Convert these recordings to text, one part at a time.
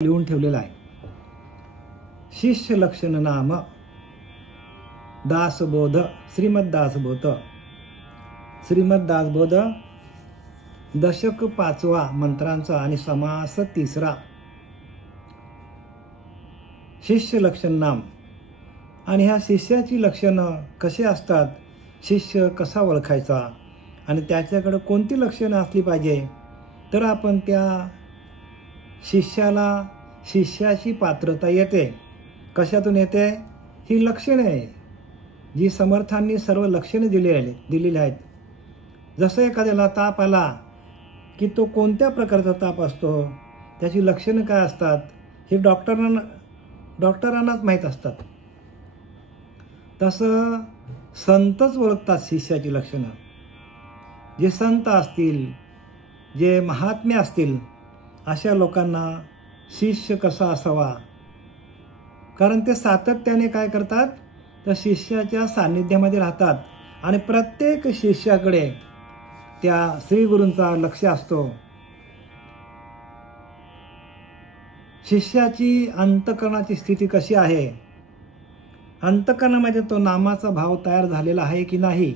लिहून ठेवलेला आहे. शिष्य लक्षण नाम दासबोध श्रीमद दासबोध दशक 5वा मंत्रांचा आणि समास 3रा. शिष्य लक्षण नाम. आणि ह्या शिष्याची लक्षणं कशी असतात, शिष्य कसा ओळखायचा आणि त्याच्याकडे कोणती लक्षणं असली पाहिजे, तर आपण त्या शिष्याची पात्रता येते. कशातून येते? ही लक्षणे आहे जी समर्थांनी सर्व लक्षणे दिलेली आहेत. जसं एखाद्याला ताप आला की तो कोणत्या प्रकारचा ताप असतो, त्याची लक्षणं काय असतात हे डॉक्टरांनाच माहीत असतात. तसं संतच ओळखतात शिष्याची लक्षणं. जे संत असतील, जे महात्मे असतील, अशा लोकांना शिष्य कसा असावा, कारण ते सातत्याने काय करतात, तर शिष्याच्या सान्निध्यामध्ये राहतात आणि प्रत्येक शिष्याकडे त्या श्रीगुरूंचा लक्ष असतो. शिष्याची अंतःकरणाची स्थिती कशी आहे, अंतःकरणामध्ये तो नामाचा भाव तयार झालेला आहे की नाही,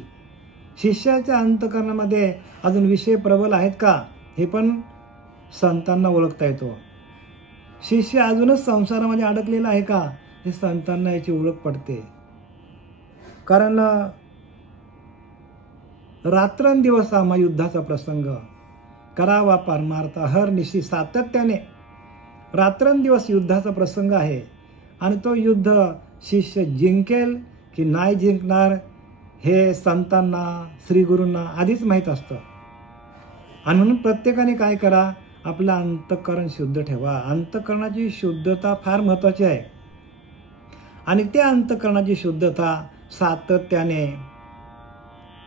शिष्याच्या अंतःकरणामध्ये अजून विषय प्रबल आहेत का, हे पण संतांना ओळखता येतो. शिष्य अजूनच संसारामध्ये अडकलेला आहे का, हे संतांना याची ओळख पडते. कारण रात्रंदिवस हा युद्धाचा प्रसंग करावा परमार्थ हर निशी, सातत्याने रात्रंदिवस युद्धाचा प्रसंग आहे. आणि तो युद्ध शिष्य जिंकेल की नाही जिंकणार हे संतांना, श्रीगुरूंना आधीच माहीत असतं. आणि म्हणून प्रत्येकाने काय करा, आपलं अंतःकरण शुद्ध ठेवा. अंतःकरणाची शुद्धता फार महत्त्वाची आहे. आणि त्या अंतःकरणाची शुद्धता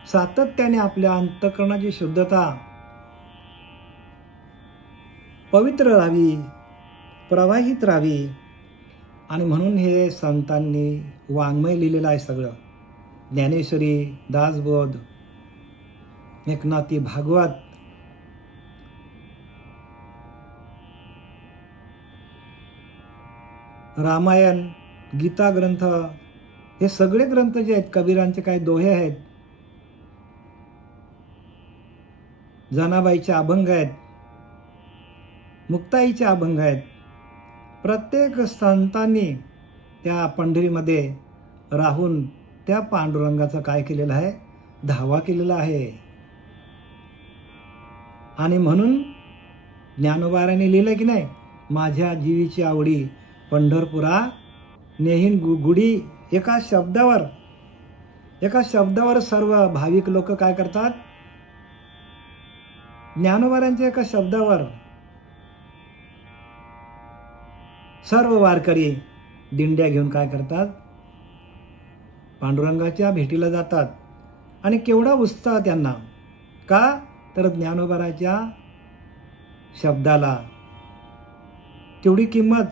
सातत्याने आपल्या अंतःकरणाची शुद्धता पवित्र राहावी, प्रवाहित राहावी. आणि म्हणून हे संतांनी वाङ्मय लिहिलेलं आहे सगळं. ज्ञानेश्वरी, दासबोध, एकनाथी भागवत, रामायण, गीता ग्रंथ, हे सगळे ग्रंथ जे आहेत, कबीरांचे काही दोहे आहेत, जनाबाईचे अभंग आहेत, मुक्ताईचे अभंग आहेत. प्रत्येक संतांनी त्या पंढरीमध्ये राहून त्या पांडुरंगाचा काय केलेला आहे, धावा केलेला आहे. आणि म्हणून ज्ञानोबाराने लिहिलं की नाही, माझ्या जीवीची आवडी पंढरपुरा नेहीन गुढी. एका शब्दावर सर्व भाविक लोक काय करतात, ज्ञानोबारांच्या एका शब्दावर सर्व वारकरी दिंड्या घेऊन काय करतात, पांडुरंगाच्या भेटीला जातात. आणि केवढा उत्साह त्यांना, का तर ज्ञानोबाराच्या शब्दाला तेवढी किंमत.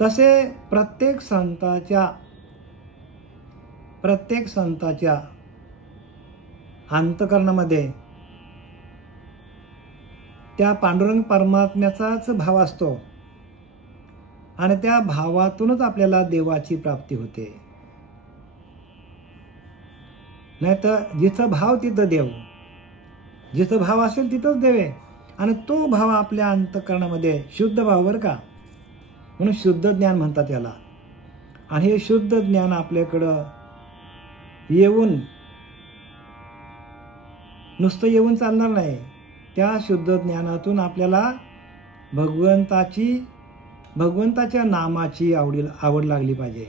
तसे प्रत्येक संताच्या अंतःकरणामध्ये त्या पांडुरंग परमात्म्याचाच भाव असतो. आणि त्या भावातूनच आपल्याला देवाची प्राप्ती होते. नाही तर जिथं भाव तिथं देव, जिथं भाव असेल तिथंच देव आहे. आणि तो भाव आपल्या अंतःकरणामध्ये शुद्ध भाव, बरं का, म्हणून शुद्ध ज्ञान म्हणतात याला. आणि हे शुद्ध ज्ञान आपल्याकडं नुसतं येऊन चालणार नाही. त्या शुद्ध ज्ञानातून आपल्याला भगवंताच्या नामाची आवड लागली पाहिजे.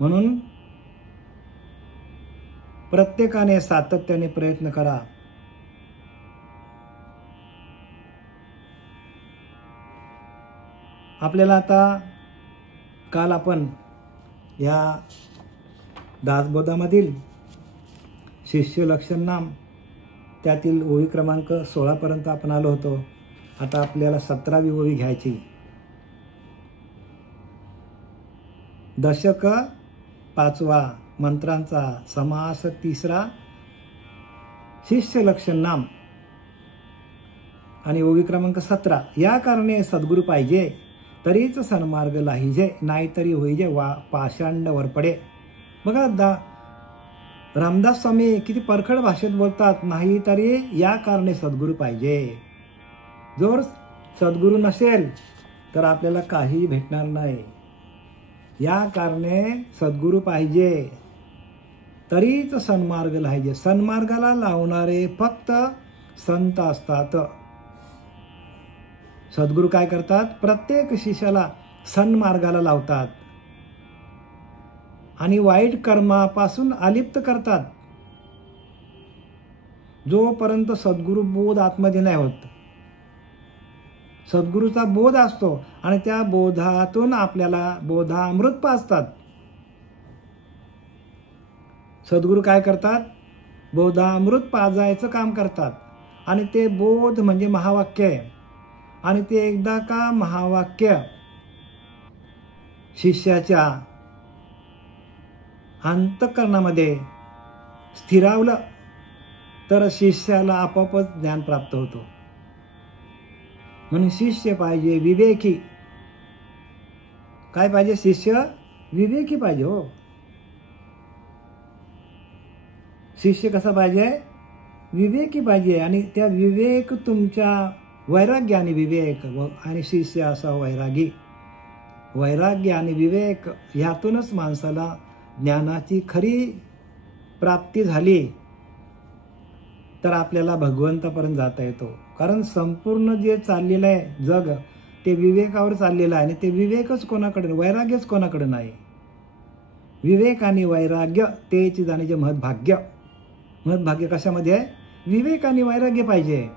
म्हणून प्रत्येकाने सातत्याने प्रयत्न करा. आपल्याला आता काल आपण या दासबोधामधील शिष्य लक्षण नाम त्यातील ओळी क्रमांक 16 पर्यंत आपण आलो होतो. आता आपल्याला 17वी ओळी घ्यायची. दशक 5वा मंत्रांचा समास 3रा. शिष्य लक्षण नाम. आणि ओवी क्रमांक 17, या कारणे सद्गुरू पाहिजे तरीच सन्मार्ग लाहिजे, नाहीतरी होईजे पाषांड वरपडे. बघा रामदास स्वामी किती परखड भाषेत बोलतात, नाही तरी या कारणे सद्गुरू पाहिजे. जर सद्गुरू नसेल तर आपल्याला काही भेटणार नाही. या कारणे सद्गुरू पाहिजे तरीच सन्मार्ग लाहिजे. सन्मार्गाला लावणारे फक्त संत असतात. सद्गुरू काय करतात, प्रत्येक शिष्याला सन्मार्गाला लावतात आणि वाईट कर्मापासून अलिप्त करतात. जोपर्यंत सद्गुरू बोध आतमध्ये नाही होत, सद्गुरूचा बोध असतो आणि त्या बोधातून आपल्याला बोधामृत पाजतात. सद्गुरू काय करतात, बोधामृत पाजायचं काम करतात आणि ते बोध म्हणजे महावाक्य आहे. आणि ते एकदा का महावाक्य शिष्याच्या अंतःकरणामध्ये स्थिरावलं तर शिष्याला आपोआपच ज्ञान प्राप्त होतो. म्हणून शिष्य पाहिजे विवेकी. काय पाहिजे, शिष्य विवेकी पाहिजे. हो, शिष्य कसा पाहिजे, विवेकी पाहिजे. आणि त्या विवेक तुमच्या वैराग्य आणि विवेक आणि शिष्य असा वैरागी. वैराग्य आणि विवेक ह्यातूनच माणसाला ज्ञानाची खरी प्राप्ती झाली तर आपल्याला भगवंतापर्यंत जाता येतो. कारण संपूर्ण जे चाललेलं आहे जग ते विवेकावर चाललेलं आहे आणि ते विवेकच कोणाकडे, वैराग्यच कोणाकडे नाही. विवेक आणि वैराग्य तेच जाण्याचे महत्भाग्य. महत्भाग्य कशामध्ये आहे, विवेक आणि वैराग्य पाहिजे.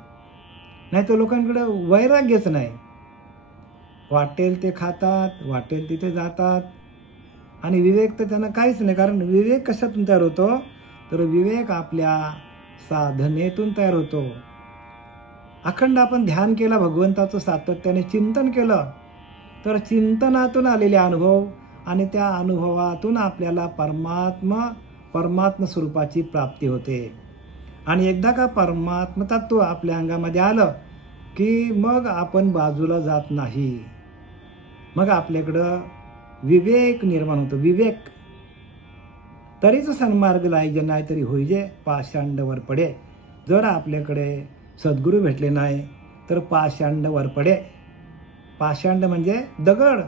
नाही तर लोकांकडे वैराग्यच नाही. वाटेल ते खातात, वाटेल तिथे जातात आणि विवेक तर त्यांना काहीच नाही. कारण विवेक कशातून तयार होतो, तर विवेक आपल्या साधनेतून तयार होतो. अखंड आपण ध्यान केलं, भगवंताचं सातत्याने चिंतन केलं तर चिंतनातून आलेले अनुभव आणि त्या अनुभवातून आपल्याला परमात्मा स्वरूपाची प्राप्ती होते. आणि एकदा का परमात्म तत्व आपल्या अंगामध्ये आलं की मग आपण बाजूला जात नाही. मग आपल्याकडं विवेक निर्माण होतो. विवेक तरीच सन्मार्ग लाहिजे, नाहीतरी होईजे पाषांड वर पडे. जर आपल्याकडे सद्गुरू भेटले नाही तर पाषांड वर पडे. पाषांड म्हणजे दगड.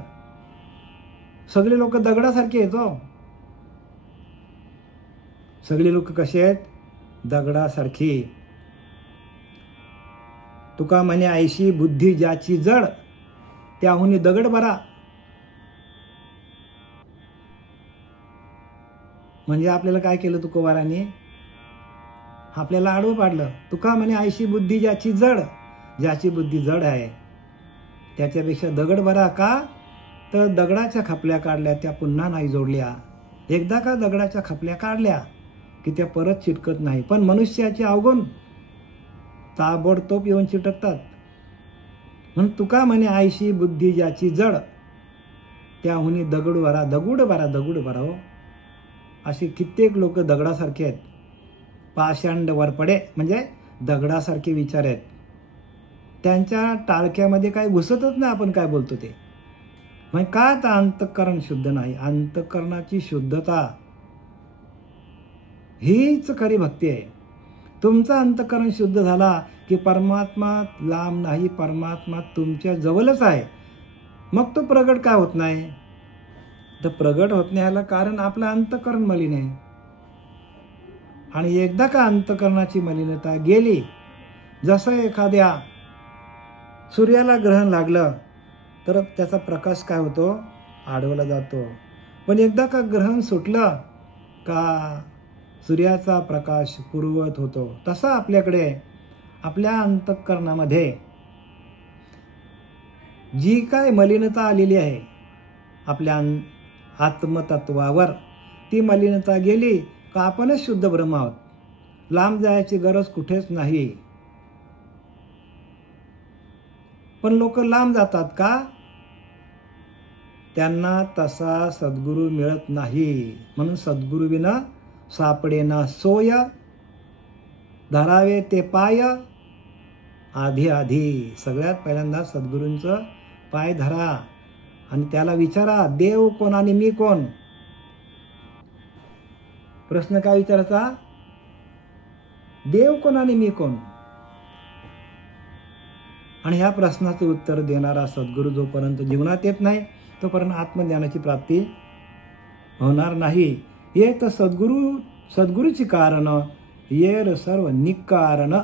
सगळे लोक दगडासारखे आहेत. हो, सगळे लोक कसे आहेत, दगडासारखी. तुका म्हणे ऐशी बुद्धी ज्याची जड, त्याहून दगड बरा. म्हणजे आपल्याला काय केलं तुकोबाराने, आपल्याला आडवं पाडलं. तुका म्हणे ऐशी बुद्धी ज्याची जड, ज्याची बुद्धी जड आहे त्याच्यापेक्षा दगड बरा. का तर दगडाच्या खपल्या काढल्या त्या पुन्हा नाही जोडल्या. एकदा का दगडाच्या खपल्या काढल्या की त्या परत चिटकत नाही. पण मनुष्याचे अवगुण ताबडतोब येऊन चिटकतात. म्हणून तुका म्हणे ऐशी बुद्धी ज्याची जड, त्याहून दगड बरा, दगड बरा, दगड बरा. हो, असे कित्येक लोक दगडासारखे आहेत. पाषांड वर पडे म्हणजे दगडासारखे विचार आहेत. त्यांच्या टाळक्यामध्ये काही घुसतच नाही आपण काय बोलतो ते. म्हणजे का तर अंतःकरण शुद्ध नाही. अंतःकरणाची शुद्धता हीच खरी भक्ती आहे. तुमचं अंतःकरण शुद्ध झाला की परमात्मा लांब नाही, परमात्मा तुमच्या जवळच आहे. मग तो प्रगट का होत नाही, तर प्रगट होत नाही याला कारण आपलं अंतःकरण मलिन आहे. आणि एकदा का अंतःकरणाची मलिनता गेली, जसं एखाद्या सूर्याला ग्रहण लागलं तर त्याचा प्रकाश काय होतो, आडवला जातो. पण एकदा का ग्रहण सुटलं का सूर्याचा प्रकाश पूर्ववत होतो. तसा आपल्याकडे आपल्या अंतःकरणामध्ये जी काय मलिनता आलेली आहे आपल्या आत्मतत्वावर, ती मलिनता गेली का आपणच शुद्ध ब्रह्म आहोत. लांब जायची गरज कुठेच नाही. पण लोक लांब जातात का, त्यांना तसा सद्गुरू मिळत नाही. म्हणून सद्गुरुविना सापडे ना सोय, धरावे ते पाय आधी सगळ्यात पहिल्यांदा सद्गुरूंचं पाय धरा आणि त्याला विचारा, देव कोण आणि मी कोण? प्रश्न काय विचारायचा? देव कोण आणि मी कोण? आणि ह्या प्रश्नाचं उत्तर देणारा सद्गुरू जोपर्यंत जीवनात येत नाही तोपर्यंत आत्मज्ञानाची प्राप्ती होणार नाही. येत सद्गुरूची कारण येर सर्व निकारण,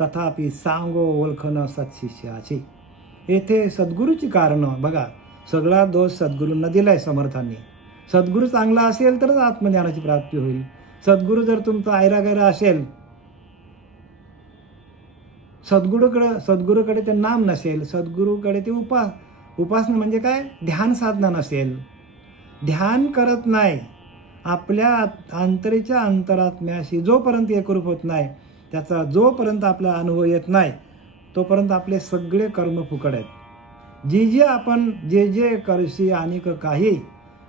तथापि सांगो ओळखन सत्शिष्याची. येथे सद्गुरूची कारण बघा, सगळा दोष सद्गुरूंना दिलाय समर्थांनी. सद्गुरू चांगला असेल तरच आत्मज्ञानाची प्राप्ती होईल. सद्गुरू जर तुमचा ऐरागैरा असेल, सद्गुरूकडे ते नाम नसेल, सद्गुरूकडे ते उपासना म्हणजे काय, ध्यान साधना नसेल, ध्यान करत नाही, आपल्या अंतरेच्या अंतरात्म्याशी जोपर्यंत एकरूप होत नाही, त्याचा जोपर्यंत आपला अनुभव येत नाही तोपर्यंत आपले सगळे कर्म फुकट आहेत. जे करशी अनेक काही,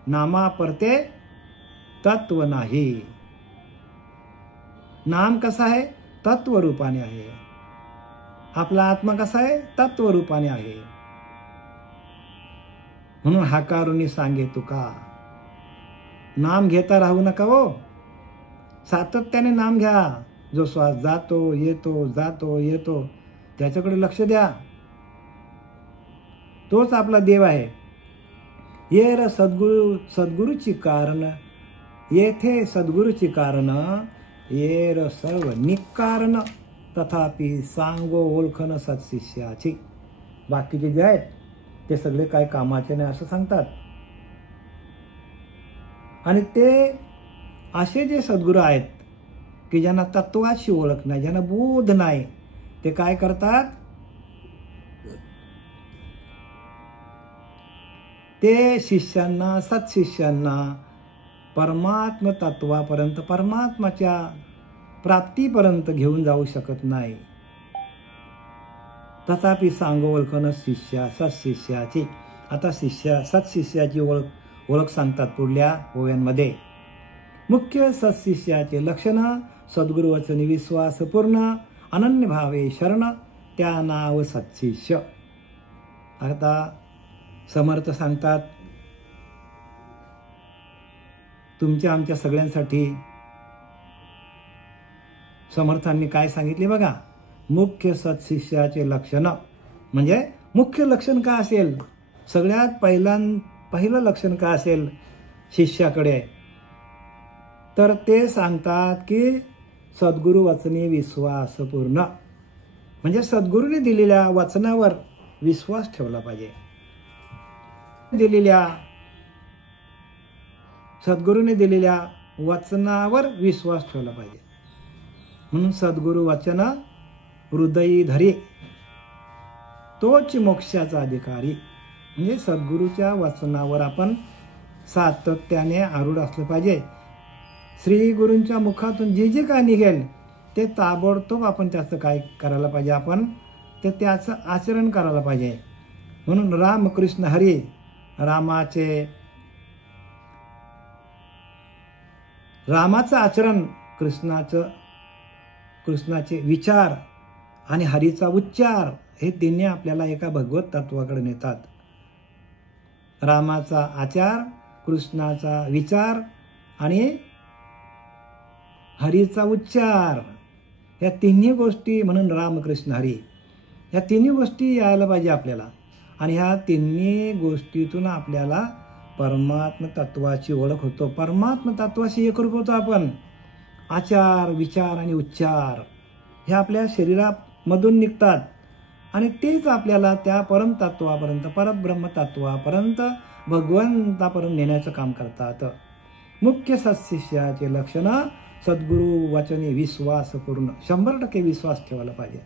नामा परते तत्व नाही. नाम कसा आहे? तत्वरूपाने आहे. आपला आत्मा कसा आहे? तत्वरूपाने आहे. म्हणून हाकारुनी सांगे तुका, नाम घेता राहू नका हो, सातत्याने नाम घ्या. जो श्वास जातो येतो त्याच्याकडे लक्ष द्या. तोच आपला देव आहे. येर सद्गुरूची कारण, येथे सद्गुरूची कारण येर सर्व निकारण, तथापि सांगो ओळखन सत्शिष्याची. बाकीचे जे आहेत ते सगळे काय कामाचे नाही असं सांगतात. आणि ते असे जे सद्गुरू आहेत की ज्यांना तत्वाची ओळख नाही, ज्यांना बोध नाही, ते काय करतात? ते शिष्यांना, सत्शिष्यांना परमात्म तत्वापर्यंत, परमात्माच्या प्राप्तीपर्यंत घेऊन जाऊ शकत नाही. तथापि सांगो ओळखन सत्शिष्याची. आता सत्शिष्याची ओळख सांगतात पुढल्या ओव्यांमध्ये. मुख्य सत्शिष्याचे लक्षण, सद्गुरू वचनी विश्वास पूर्ण, अनन्य भावे शरण, त्या नाव सत्शिष्य. आता समर्थ सांगतात तुमच्या आमच्या सगळ्यांसाठी. समर्थांनी काय सांगितले बघा, मुख्य सत्शिष्याचे लक्षण म्हणजे मुख्य लक्षण काय असेल, सगळ्यात पहिलं लक्षण काय असेल शिष्याकडे, तर ते सांगतात की सद्गुरू वचनी विश्वास पूर्ण. म्हणजे सद्गुरूने दिलेल्या वचनावर विश्वास ठेवला पाहिजे. सद्गुरूने दिलेल्या वचनावर विश्वास ठेवला पाहिजे. म्हणून सद्गुरू वचन हृदयी धरी, तोच मोक्षाचा अधिकारी. म्हणजे सद्गुरूच्या वचनावर आपण सातत्याने आरूढ असलं पाहिजे. श्री गुरूंच्या मुखातून जे काय निघेल ते ताबडतोब आपण त्याचं काय करायला पाहिजे, आपण त्याचं आचरण करायला पाहिजे. म्हणून रामकृष्ण हरी, रामाचं आचरण, कृष्णाचे विचार आणि हरीचा उच्चार, हे तिन्ही आपल्याला एका भगवत तत्वाकडे नेतात. रामाचा आचार, कृष्णाचा विचार आणि हरीचा उच्चार, या तिन्ही गोष्टी, म्हणून रामकृष्ण हरी, या तिन्ही गोष्टी यायला पाहिजे आपल्याला. आणि ह्या तिन्ही गोष्टीतून आपल्याला परमात्म तत्वाची ओळख होतो. परमात्म तत्वाशी एकरूप होतो आपण. आचार, विचार आणि उच्चार हे आपल्या शरीरामधून निघतात आणि तेच आपल्याला त्या परमतत्वापर्यंत, परब्रह्मतत्वापर्यंत, भगवंतापर्यंत नेण्याचं काम करतात. मुख्य सत्शिष्याचे लक्षण, सद्गुरू वचनी विश्वास पूर्ण, 100% विश्वास ठेवायला पाहिजे.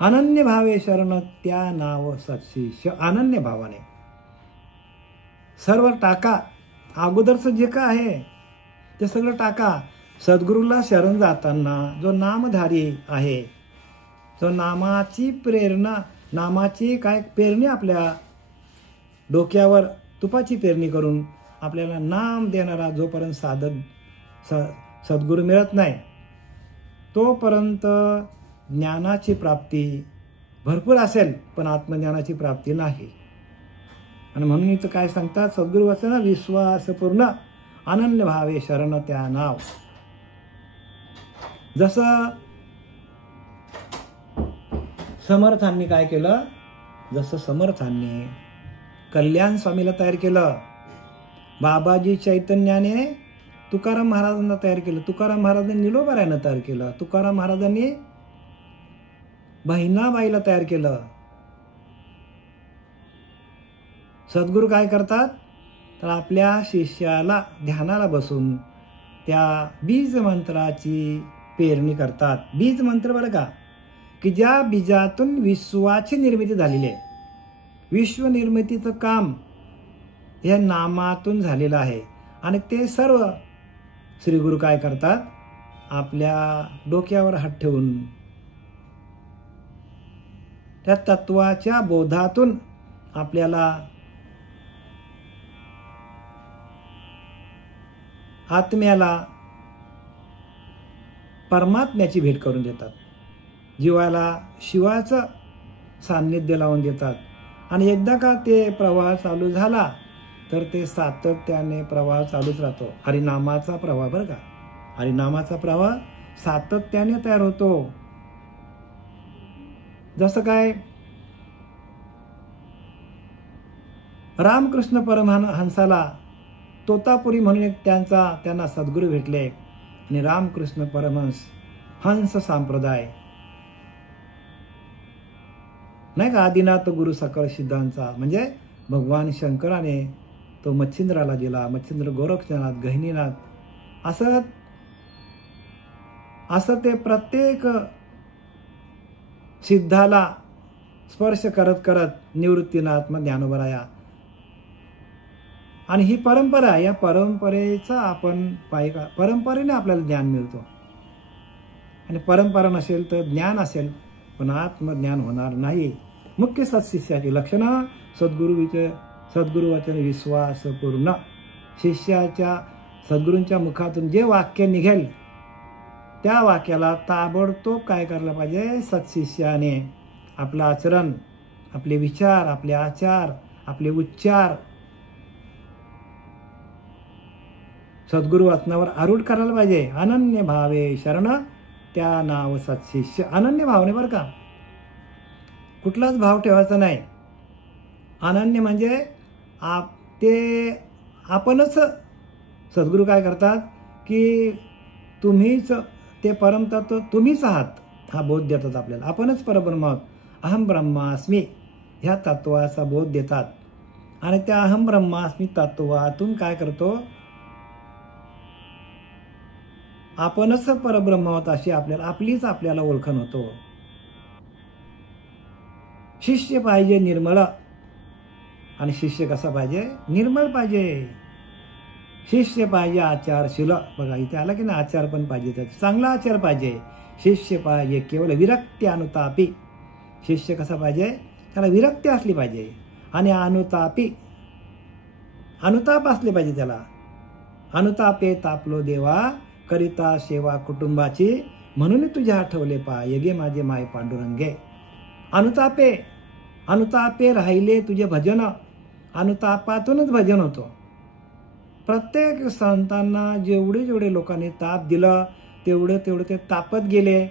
अनन्य भावे शरण, त्या नाव सत्शिष्य. अनन्य भावाने सर्व टाका. अगोदरचं जे काय आहे ते सगळं टाका. सद्गुरूला शरण जाताना जो नामधारी आहे, जो नामाची प्रेरणा, नामाची काय पेरणी, आपल्या डोक्यावर तुपाची पेरणी करून आपल्याला नाम देणारा जोपर्यंत साधक सद्गुरू मिळत नाही तोपर्यंत ज्ञानाची प्राप्ती भरपूर असेल पण आत्मज्ञानाची प्राप्ती नाही. आणि म्हणून इथं काय सांगतात सद्गुरू वचन, विश्वासपूर्ण अनन्य भावे शरण त्या नाव. जसं समर्थांनी काय केलं, जसं समर्थांनी कल्याण स्वामीला तयार केलं, बाबाजी चैतन्याने तुकाराम महाराजांना तयार केलं, तुकाराम महाराजांनी निलोबारायनं तयार केलं, तुकाराम महाराजांनी बहिणाबाईला तयार केलं. सद्गुरू काय करतात तर आपल्या शिष्याला ध्यानाला बसून त्या बीज मंत्राची पेरणी करतात. बीज मंत्र बरं का, की ज्या बीजातून विश्वाची निर्मिती झालेली आहे. विश्व निर्मितीचं काम या नामातून झालेलं आहे. आणि ते सर्व श्री गुरु काय करतात, आपल्या डोक्यावर हात ठेवून त्या तत्वाच्या बोधातून आपल्याला आत्म्याला परमात्म्याची भेट करून देतात. जीवाला शिवाचं सान्निध्य लावून देतात. आणि एकदा का ते प्रवाह चालू झाला तर ते सातत्याने प्रवाह चालूच राहतो. हरिनामाचा प्रवाह बरं का, हरिनामाचा प्रवाह सातत्याने तयार होतो. जसं काय रामकृष्ण परमहंसाला तोतापुरी म्हणून एक त्यांना सद्गुरू भेटले. आणि रामकृष्ण परमहंस हंस संप्रदाय नाही का, आदिनाथ गुरु सकळ सिद्धांचा, म्हणजे भगवान शंकराने तो मच्छिंद्राला दिला. मच्छिंद्र गोरक्षनाथ, गहिनीनाथ असं ते प्रत्येक सिद्धाला स्पर्श करत करत निवृत्तीनाथ मग ज्ञानोबराया. आणि ही परंपरा, या परंपरेचा आपण पाहिजे, परंपरेने आपल्याला ज्ञान मिळतो. आणि परंपरा नसेल तर ज्ञान असेल पण आत्मज्ञान होणार नाही. मुख्य सत्शिष्याची लक्षणं, सद्गुरू वचन विश्वासपूर्ण. शिष्याच्या सद्गुरूंच्या मुखातून जे वाक्य निघेल त्या वाक्याला ताबडतोब काय करायला पाहिजे, सत्शिष्याने आपलं आचरण, आपले विचार, आपले आचार, आपले उच्चार सद्गुरू वचनावर आरूढ करायला पाहिजे. अनन्य भावे शरण त्या नाव सत्शिष्य. अनन्य भावने बरं का, कुठलाच भाव ठेवायचा नाही. अनन्य म्हणजे ते आपणच. सद्गुरू काय करतात की तुम्हीच ते परमतत्व तुम्हीच आहात हा बोध देतात आपल्याला. आपणच परब्रह्म आहोत, अहम ब्रह्मास्मी ह्या तत्वाचा बोध देतात. आणि त्या अहम ब्रह्मास्मी तत्वातून काय करतो, आपणच परब्रह्म आहोत अशी आपलीच आपल्याला ओळखण होतो. शिष्य पाहिजे निर्मळ. आणि शिष्य कसा पाहिजे, निर्मळ पाहिजे. शिष्य पाहिजे आचारशील. बघा इथे आला की नाही, आचार पण पाहिजे, त्याचा चांगला आचार पाहिजे. शिष्य पाहिजे केवळ विरक्ती अनुतापी. शिष्य कसा पाहिजे, त्याला विरक्ती असली पाहिजे. आणि अनुतापी, अनुताप असले पाहिजे त्याला. अनुतापे तापलो देवा करिता सेवा कुटुंबाची, म्हणून तुझ्या आठवले पाय गे माझे माय पांडुरंगे. अनुतापे, अनुतापे राहिले तुझे भजन. अनुतापातूनच भजन होतो. प्रत्येक संतांना जेवढे लोकांनी ताप दिलं तेवढं ते तापत गेले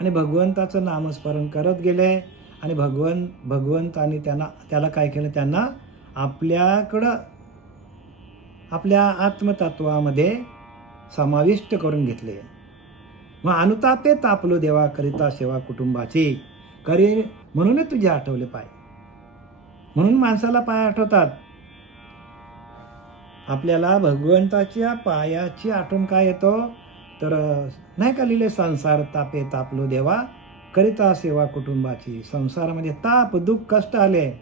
आणि भगवंताचं नामस्मरण करत गेले. आणि भगवंताने त्याला काय केलं, त्यांना आपल्याकडं आपल्या आत्मतत्वामध्ये समाविष्ट करून घेतले. मग अनुतापे तापलो देवा करिता सेवा कुटुंबाची, करी म्हणून तुझे आठवले पाय. म्हणून माणसाला पाय आठवतात. आपल्याला भगवंताच्या पायाची आठवण काय येतो तर नाही का लिहिले, संसार तापे तापलो देवा करिता सेवा कुटुंबाची. संसारामध्ये ताप दुःख कष्ट आले,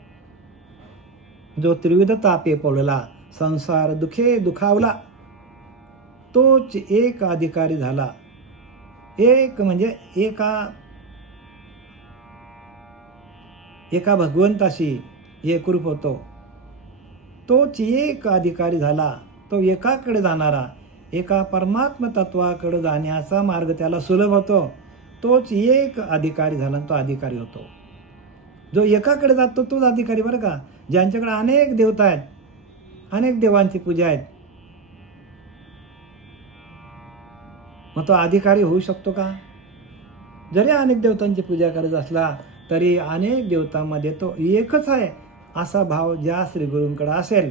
जो त्रिविध तापे पडला, संसार दुखे दुखावला, तोच एक अधिकारी झाला. एक म्हणजे एका भगवंताशी एकरूप होतो. तोच एक अधिकारी झाला. तो एकाकडे जाणारा, एका परमात्म तत्वाकडे जाण्याचा मार्ग त्याला सुलभ होतो. तोच एक अधिकारी झाला, तो अधिकारी होतो. जो एकाकडे जातो तोच अधिकारी बरं का. ज्यांच्याकडे अनेक देवता आहेत, अनेक देवांची पूजा आहेत, मग तो अधिकारी होऊ शकतो का? जरी अनेक देवतांची पूजा करत असला तरी अनेक देवतांमध्ये तो एकच आहे असा भाव ज्या श्रीगुरूंकडे असेल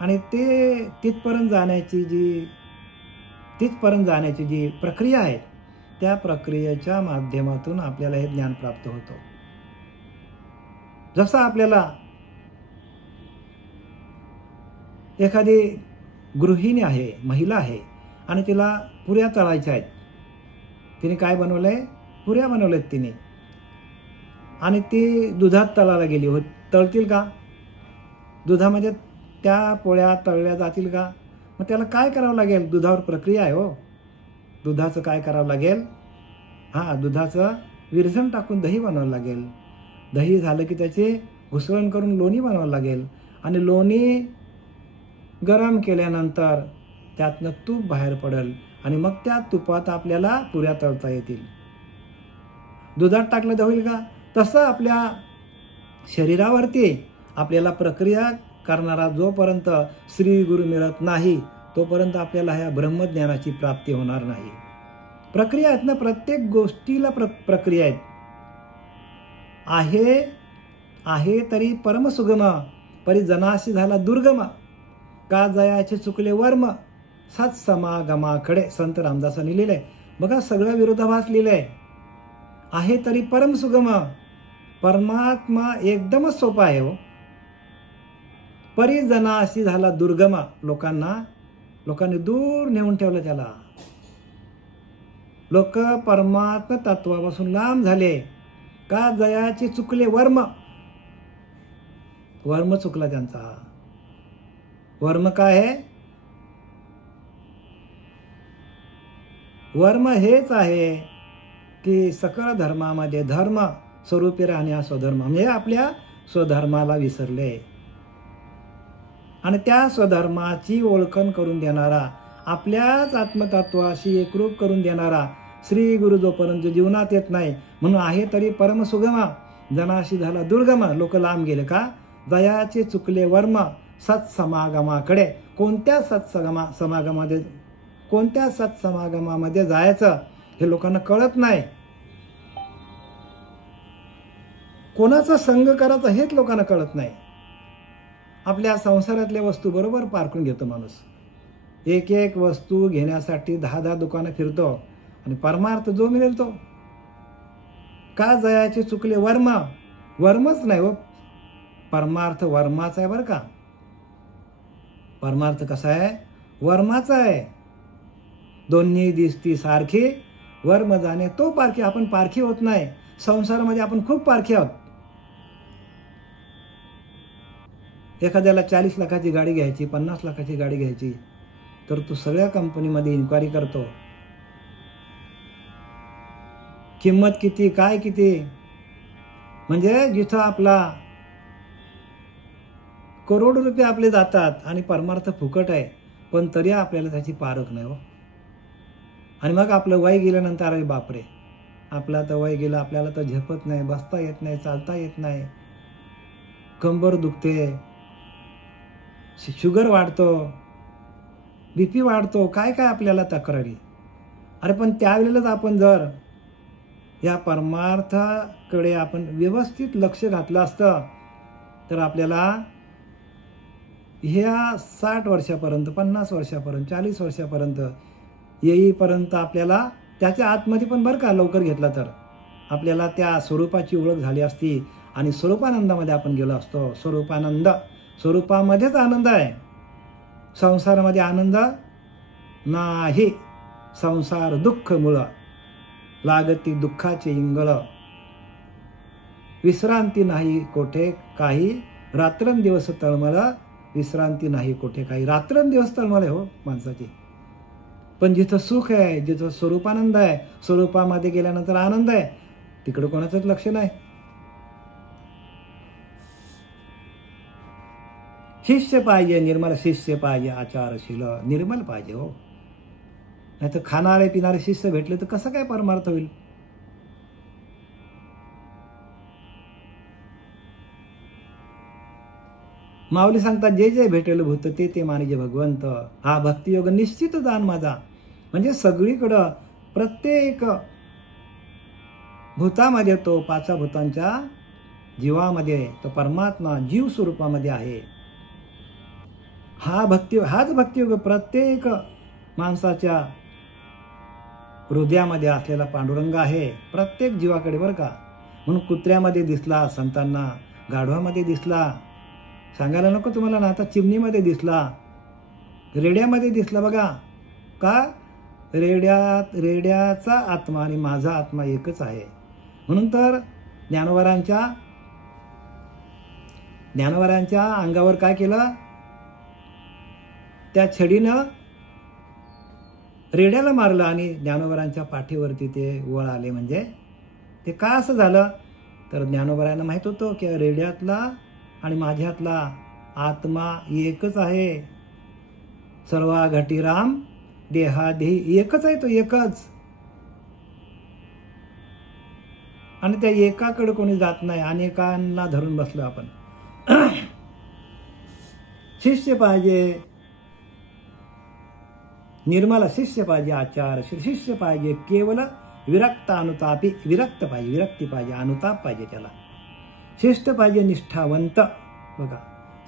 आणि ते तिथपर्यंत जाण्याची जी प्रक्रिया आहे त्या प्रक्रियेच्या माध्यमातून आपल्याला हे ज्ञान प्राप्त होतं. जसं आपल्याला एखादी गृहिणी आहे, महिला आहे आणि तिला पुऱ्या तळायच्या आहेत. तिने काय बनवलंय? पुऱ्या बनवल्यात तिने, आणि ती दुधात तळायला गेली. तळतील का? दुधामध्ये त्या पोळ्या तळल्या जातील का? मग त्याला काय करावं लागेल? दुधावर प्रक्रिया आहे हो. दुधाचं काय करावं लागेल? दुधाचं विरजण टाकून दही बनवावं लागेल. दही झालं की त्याचे घुसळण करून लोणी बनवावं लागेल, आणि लोणी गरम केल्यानंतर त्यातनं तूप बाहेर पडेल, आणि मग त्या तुपात आपल्याला पुऱ्या तळता येतील. दुधात टाकलं तर होईल का? तसं आपल्या शरीरावरती आपल्याला प्रक्रिया करणारा जोपर्यंत श्री गुरु मिळत नाही तोपर्यंत आपल्याला ह्या ब्रह्मज्ञानाची प्राप्ती होणार नाही. प्रक्रिया आहेत ना, प्रत्येक गोष्टीला प्रक्रिया आहेत. आहे तरी परमसुगम, परी जनाशी झाला दुर्गम, का जयाचे चुकले वर्म, सत्समागमाकडे. संत रामदासांनी लिहिलंय बघा, सगळं विरोधाभास लिहिलंय. आहे तरी परमसुगम, परमात्मा एकदमच सोपा आहे हो. परिजनाशी झाला दुर्गम, लोकांनी दूर नेऊन ठेवलं त्याला. लोक परमात्मा तत्वापासून लांब झाले, का जयाचे चुकले वर्म चुकला त्यांचा. वर्म काय आहे? वर्म हेच आहे की सकळ धर्मामध्ये धर्म स्वरूपी राहणे हा स्वधर्म. म्हणजे आपल्या स्वधर्माला विसरले, आणि त्या स्वधर्माची ओळखण करून देणारा, आपल्याच आत्मतत्वाशी एकरूप करून देणारा श्री गुरु जोपर्यंत जीवनात येत नाही, म्हणून आहे तरी परमसुगम, जनाशी झाला दुर्गम. लोक लांब गेले का? दयाचे चुकले वर्म, सत्समागमाकडे. कोणत्या सत्समागमामध्ये जायचं हे लोकांना कळत नाही. कोणाचा संग करायचा हेच लोकांना कळत नाही. आपल्या संसारातल्या वस्तू बरोबर पारखून घेतो माणूस. एक वस्तू घेण्यासाठी 10 दुकानं फिरतो, आणि परमार्थ जो मिळेल तो. का जयाचे चुकले वर्मच नाही हो, परमार्थ वर्माचा आहे बरं का. परमार्थ कसा आहे? वर्माचा आहे. दोन्ही दिसती सारखी, वर्म जाणे तो पारखी. आपण पारखी होत नाही. संसारामध्ये आपण खूप पारखी आहोत. एखाद्याला 40 लाखाची गाडी घ्यायची, 50 लाखाची गाडी घ्यायची, तर तो सगळ्या कंपनीमध्ये इन्क्वायरी करतो. किंमत किती, काय किती. म्हणजे जिथं आपला करोड रुपये आपले जातात आणि परमार्थ फुकट आहे, पण तरी आपल्याला त्याची पारख नाही हो. आणि मग आपलं वय गेल्यानंतर अरे बापरे, आपला तर वय गेलं, आपल्याला तर झेपत नाही, बसता येत नाही, चालता येत नाही, कंबर दुखते, शुगर वाढतो, BP वाढतो, काय आपल्याला तक्रारी. अरे पण त्यावेळेलाच आपण जर या परमार्थाकडे आपण व्यवस्थित लक्ष घातलं असतं तर आपल्याला ह्या 60 वर्षापर्यंत, 50 वर्षापर्यंत, 40 वर्षापर्यंत येईपर्यंत आपल्याला त्याच्या आतमध्ये पण बरं का लवकर घेतला तर आपल्याला त्या स्वरूपाची ओळख झाली असती, आणि स्वरूपानंदामध्ये आपण गेलो असतो. स्वरूपामध्येच आनंद आहे. संसारामध्ये आनंद नाही. संसार दुःख मुळ लागती दुःखाचे इंगळ, विश्रांती नाही कोठे काही, रात्रंदिवस तळमळ, विश्रांती नाही कोठे काही. रात्रंदिवस तळमळ आहे हो माणसाची. पण जिथं सुख आहे, जिथं स्वरूपानंद आहे, स्वरूपामध्ये गेल्यानंतर आनंद आहे, तिकडं कोणाचंच लक्ष नाही. शिष्य पाहिजे, निर्मल शिष्य पाहिजे, आचारशील निर्मल पाहिजे हो. नाही तर खाणारे पिणारे शिष्य भेटले तर कसं काय परमार्थ होईल? माऊली सांगतात, जे जे भेटेल भूत ते ते मानिजे भगवंत. हा भक्तियोग निश्चित दान माझा. म्हणजे सगळीकडं प्रत्येक भूतामध्ये तो, पाचा भूतांच्या जीवामध्ये तो परमात्मा जीव स्वरूपामध्ये आहे. हाच भक्तियोग प्रत्येक माणसाच्या हृदयामध्ये असलेला पांडुरंग आहे, प्रत्येक जीवाकडे बरं का. म्हणून कुत्र्यामध्ये दिसला संतांना, गाढवामध्ये दिसला, सांगायला नको तुम्हाला ना, आता चिमणीमध्ये दिसला, रेड्यामध्ये दिसला. बघा का, रेड्याचा आत्मा आणि माझा आत्मा एकच आहे. म्हणून तर ज्ञानवरांच्या अंगावर काय केलं, त्या छडीनं रेड्याला मारलं आणि ज्ञानोबरांच्या पाठीवरती ते वळ आले. म्हणजे ते का असं झालं, तर ज्ञानोबरांना माहित होतं की रेड्यातला आणि माझ्यातला आत्मा एकच आहे. सर्वा घटी राम देहादेही, एकच आहे तो, एकच. आणि त्या एकाकडे कोणी जात नाही, अनेकांना धरून बसलो आपण. शिष्य पाहिजे निर्मल, शिष्य पाहिजे आचार, शिष्य पाहिजे केवळ विरक्त अनुतापी. विरक्त पाहिजे, विरक्ती पाहिजे, अनुताप पाहिजे त्याला. शिष्ट पाहिजे निष्ठावंत. बघा,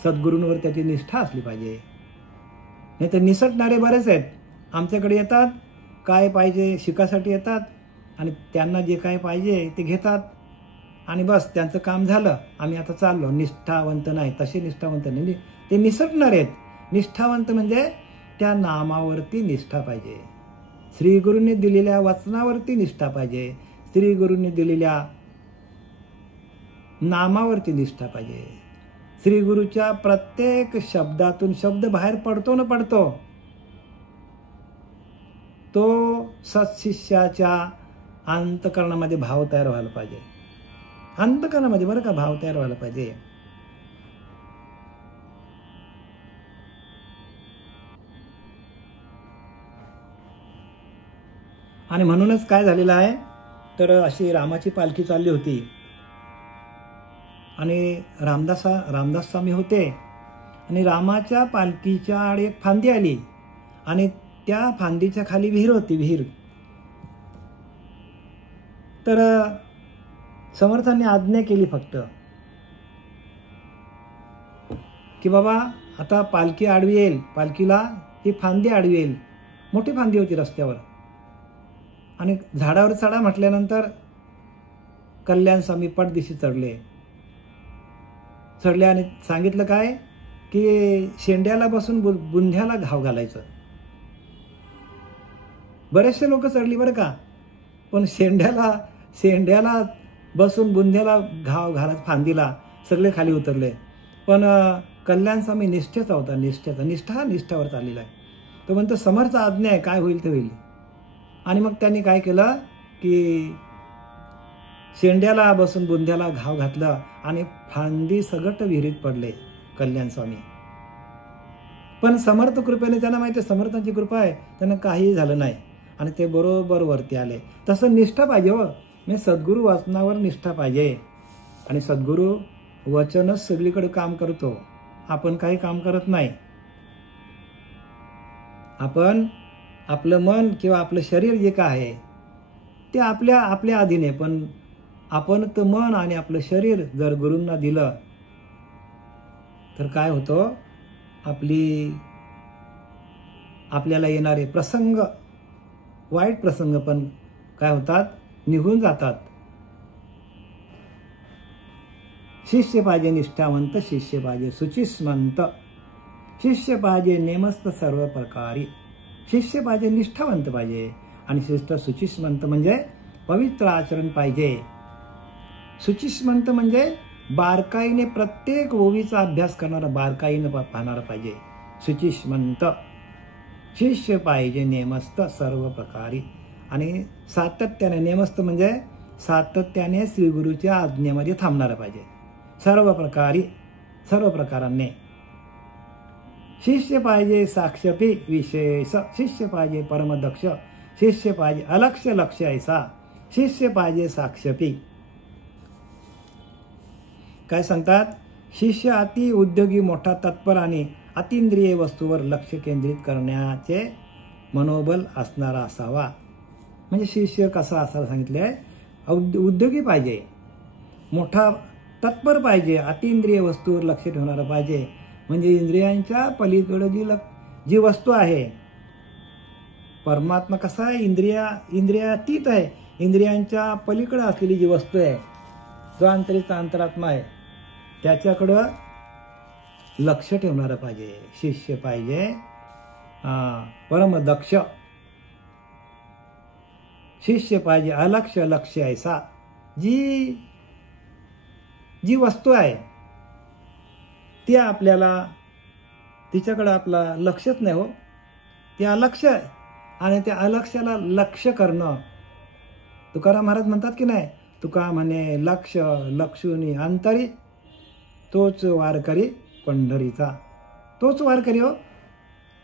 सद्गुरूंवर त्याची निष्ठा असली पाहिजे. नाही तर निसटणारे बरेच आहेत. आमच्याकडे येतात, काय पाहिजे शिकासाठी येतात, आणि त्यांना जे काय पाहिजे ते घेतात आणि बस त्यांचं काम झालं, आम्ही आता चाललो. निष्ठावंत नाही, तसे निष्ठावंत नाही, ते निसटणार आहेत. निष्ठावंत म्हणजे त्या नामावरती निष्ठा पाहिजे, श्री गुरूंनी दिलेल्या वचनावरती निष्ठा पाहिजे, श्री गुरूंनी दिलेल्या नामावरती निष्ठा पाहिजे. श्री गुरूच्या प्रत्येक शब्दातून शब्द बाहेर पडतो न पडतो, तो सत्शिष्याच्या अंतकरणामध्ये भाव तयार व्हायला पाहिजे. अंतकरणामध्ये बरं का, भाव तयार व्हायला पाहिजे. आणि म्हणूनच काय झालेलं आहे, तर अशी रामाची पालखी चालली होती आणि रामदास स्वामी होते, आणि रामाच्या पालखीच्या आड एक फांदी आली आणि त्या फांदीच्या खाली विहीर होती, विहीर. तर समर्थांनी आज्ञा केली फक्त की बाबा आता पालखी आडवी येईल, पालखीला ती फांदी आडवी येईल. मोठी फांदी होती रस्त्यावर, आणि झाडावर चढा म्हटल्यानंतर कल्याण स्वामी पटदिशी चढले आणि सांगितलं काय की शेंड्याला बसून बुंध्याला घाव घालायचं. बरेचसे लोक चढली बरं का, पण शेंड्याला बसून बुंध्याला घाव घालत फांदीला सगळे खाली उतरले. पण कल्याण स्वामी निष्ठेचा होता, निष्ठावर चाललेला आहे. तो म्हणतो समर्थ आज्ञा आहे, काय होईल ते होईल. आणि मग त्यांनी काय केलं की शेंड्याला बसून बुंध्याला घाव घातलं आणि फांदी सगट विहिरीत पडले कल्याण स्वामी. पण समर्थ कृपेने, त्यांना माहिती आहे समर्थांची कृपा आहे, त्यांना काहीही झालं नाही आणि ते बरोबर वरती आले. तसं निष्ठा पाहिजे हो, म्हणजे सद्गुरू वचनावर निष्ठा पाहिजे. आणि सद्गुरू वचनच सगळीकडे काम करतो, आपण काही काम करत नाही. आपण आपलं मन किंवा आपलं शरीर जे काय आहे ते आपल्या अधीन आहे, पण आपण तर मन आणि आपलं शरीर जर गुरूंना दिलं तर काय होतं, आपल्याला येणारे प्रसंग, वाईट प्रसंग पण काय होतात, निघून जातात. शिष्य पाहिजे निष्ठावंत, शिष्य पाहिजे सुचिस्मंत, शिष्य पाहिजे नेमस्त सर्व प्रकारी. शिष्य पाहिजे निष्ठावंत पाहिजे, आणि शिष्ट सुचिस्मंत म्हणजे पवित्र आचरण पाहिजे. सुचिस्मंत म्हणजे बारकाईने प्रत्येक ओवीचा अभ्यास करणारा, बारकाईने पाहणारा पाहिजे सुचिस्मंत. शिष्य पाहिजे नेमस्त सर्व प्रकारी, आणि सातत्याने, नेमस्त म्हणजे सातत्याने श्रीगुरूच्या आज्ञेमध्ये थांबणारा पाहिजे सर्व प्रकारी, सर्व प्रकारांनी. शिष्य पाहिजे साक्षपी विशेष, शिष्य पाहिजे परमदक्ष, शिष्य पाहिजे अलक्ष लक्ष ऐसा, शिष्य पाहिजे साक्षपी. काय सांगतात शिष्य अति उद्योगी, मोठा, तत्पर आणि अतिंद्रिय वस्तूवर लक्ष केंद्रित करण्याचे मनोबल असणारा असावा. म्हणजे शिष्य कसा असावा सांगितले, उद्योगी पाहिजे, मोठा, तत्पर पाहिजे, अतिंद्रिय वस्तूवर लक्ष ठेवणारा पाहिजे. म्हणजे इंद्रियांच्या पलीकडे जी वस्तू आहे, परमात्मा कसा आहे, इंद्रियातीत आहे. इंद्रियांच्या पलीकडे असलेली जी वस्तू आहे, जो अंतरीचा अंतरात्मा आहे, त्याच्याकडं लक्ष ठेवणारं पाहिजे. शिष्य पाहिजे परमदक्ष. शिष्य पाहिजे अलक्ष लक्ष ऐसा. जी वस्तू आहे ती आपल्याला, तिच्याकडं आपला लक्षच नाही हो, ते अलक्ष आहे. आणि त्या अलक्ष्याला लक्ष करणं, तुकाराम महाराज म्हणतात की नाही, तुका म्हणे लक्ष लक्षुनी अंतरी, तोच वारकरी पंढरीचा. तोच वारकरी हो,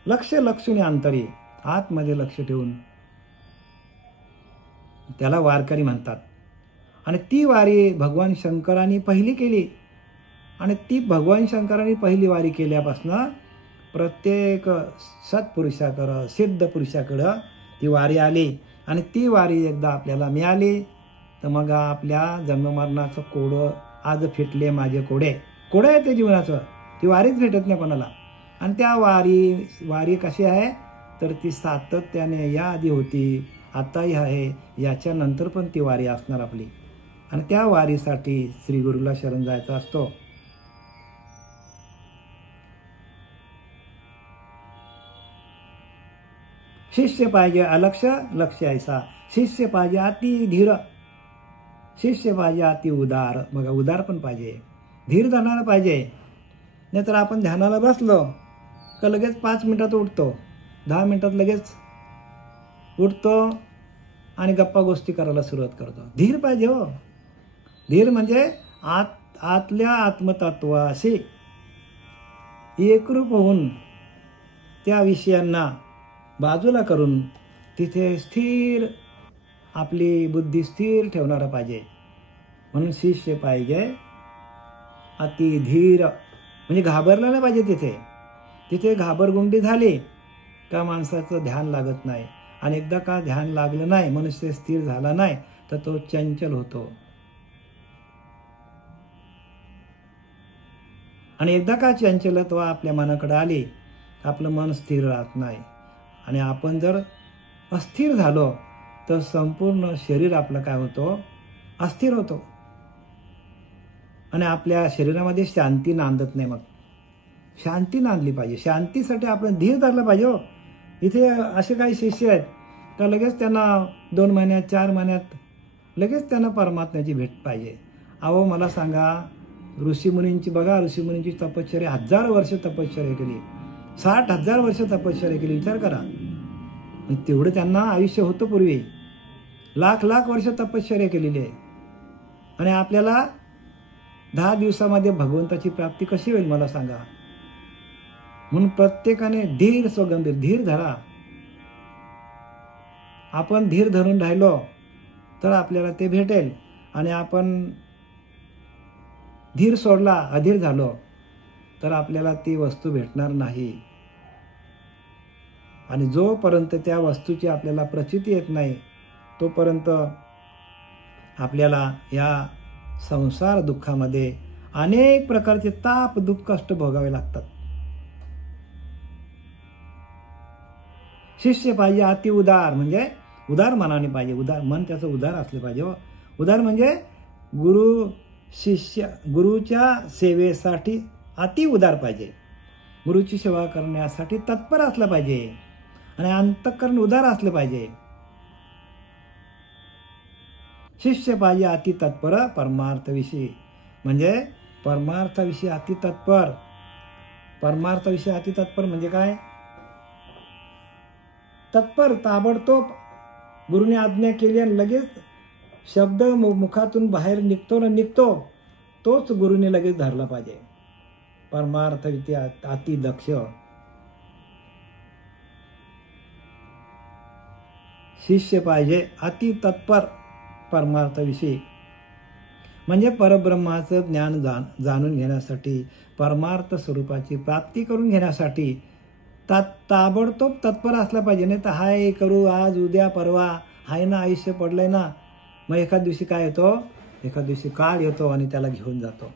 लक्ष लक्षुनी अंतरी, आतमध्ये लक्ष ठेवून, त्याला वारकरी म्हणतात. आणि ती वारी भगवान शंकरांनी पहिली केली. आणि ती भगवान शंकरांनी पहिली वारी केल्यापासनं प्रत्येक सत्पुरुषाकडं, सिद्ध पुरुषाकडं ती वारी आली. आणि ती वारी एकदा आपल्याला मिळाली तर मग आपल्या जन्ममरणाचं कोडं आज फिटले माझे कोडे. कोडं आहे ते जीवनाचं, ती वारीच भेटत नाही कोणाला. आणि त्या वारी कशी आहे तर ती सातत्याने या आधी होती, आताही आहे, याच्यानंतर पण ती वारी असणार आपली. आणि त्या वारीसाठी श्री गुरुला शरण जायचा असतो. शिष्य पाहिजे अलक्ष लक्ष ऐसा. शिष्य पाहिजे अति धीर. शिष्य पाहिजे अति उदार. बघा, उदार पण पाहिजे, धीर धरणारा पाहिजे. नाहीतर आपण ध्यानाला बसलो का लगेच 5 मिनिटात उठतो, 10 मिनिटात लगेच उठतो आणि गप्पा गोष्टी करायला सुरुवात करतो. धीर पाहिजे हो. धीर म्हणजे आतल्या आत्मतत्वाशी एकरूप होऊन त्या विषयांना बाजूला करून तिथे स्थिर, आपली बुद्धी स्थिर ठेवणारा पाहिजे. म्हणून शिष्य पाहिजे अति धीर. म्हणजे घाबरला नाही पाहिजे. तिथे घाबरगुंडी झाली का माणसाचं ध्यान लागत नाही. आणि एकदा का ध्यान लागलं नाही, मनुष्य स्थिर झाला नाही, तर तो चंचल होतो. आणि एकदा का चंचलत्व आपल्या मनाकडे आली, आपलं मन स्थिर राहत नाही. आणि आपण जर अस्थिर झालो तर संपूर्ण शरीर आपलं काय होतो, अस्थिर होतो. आणि आपल्या शरीरामध्ये शांती नांदत नाही. मग शांती नांदली पाहिजे. शांतीसाठी आपण धीर धरला पाहिजे हो. इथे असे काही शिष्य आहेत तर लगेच त्यांना 2 महिन्यात 4 महिन्यात लगेच त्यांना परमात्म्याची भेट पाहिजे. अहो मला सांगा, ऋषीमुनींची बघा, ऋषीमुनींची तपश्चर्या 1000 वर्ष तपश्चर्या केली, 60,000 वर्ष तपश्चर्या केली. विचार करा, तेवढं त्यांना आयुष्य होतं पूर्वी. लाख वर्ष तपश्चर्या केलेली आहे. आणि आपल्याला 10 दिवसामध्ये भगवंताची प्राप्ती कशी होईल मला सांगा. म्हणून प्रत्येकाने धीर स्वगंभीर, धीर धरा. आपण धीर धरून राहिलो तर आपल्याला ते भेटेल. आणि आपण धीर सोडला, अधीर झालो तर आपल्याला ती वस्तू भेटणार नाही. आणि जोपर्यंत त्या वस्तूची आपल्याला प्रचिती येत नाही तोपर्यंत आपल्याला या संसार दुःखामध्ये अनेक प्रकारचे ताप, दुःख, कष्ट भोगावे लागतात. शिष्य पाहिजे अति उदार. म्हणजे उदार मनाने पाहिजे. उदार मन त्याचं उदार असले पाहिजे. उदार म्हणजे गुरुच्या सेवेसाठी अति उदार पाहिजे. गुरुची सेवा करण्यासाठी तत्पर असलं पाहिजे. आणि अंतःकरण उदार असलं पाहिजे. शिष्य पाहिजे अति तत्पर परमार्थविषयी. म्हणजे परमार्थाविषयी अति तत्पर. परमार्थाविषयी अति तत्पर म्हणजे काय? तत्पर, ताबडतोब गुरुने आज्ञा केली आणि लगेच शब्द मुखातून बाहेर निघतो तोच गुरुने लगेच धरला पाहिजे. परमार्थ अति दक्ष. शिष्य पाहिजे अति तत्पर परमार्थाविषयी. म्हणजे परब्रह्माचं ज्ञान जाणून घेण्यासाठी, परमार्थ स्वरूपाची प्राप्ती करून घेण्यासाठी ताबडतोब तत्पर असला पाहिजे. नाही तर हाय करू आज उद्या परवा, हाय ना आयुष्य पडलंय ना, मग एखाद दिवशी काय येतो, एखाद दिवशी काळ येतो आणि त्याला घेऊन जातो.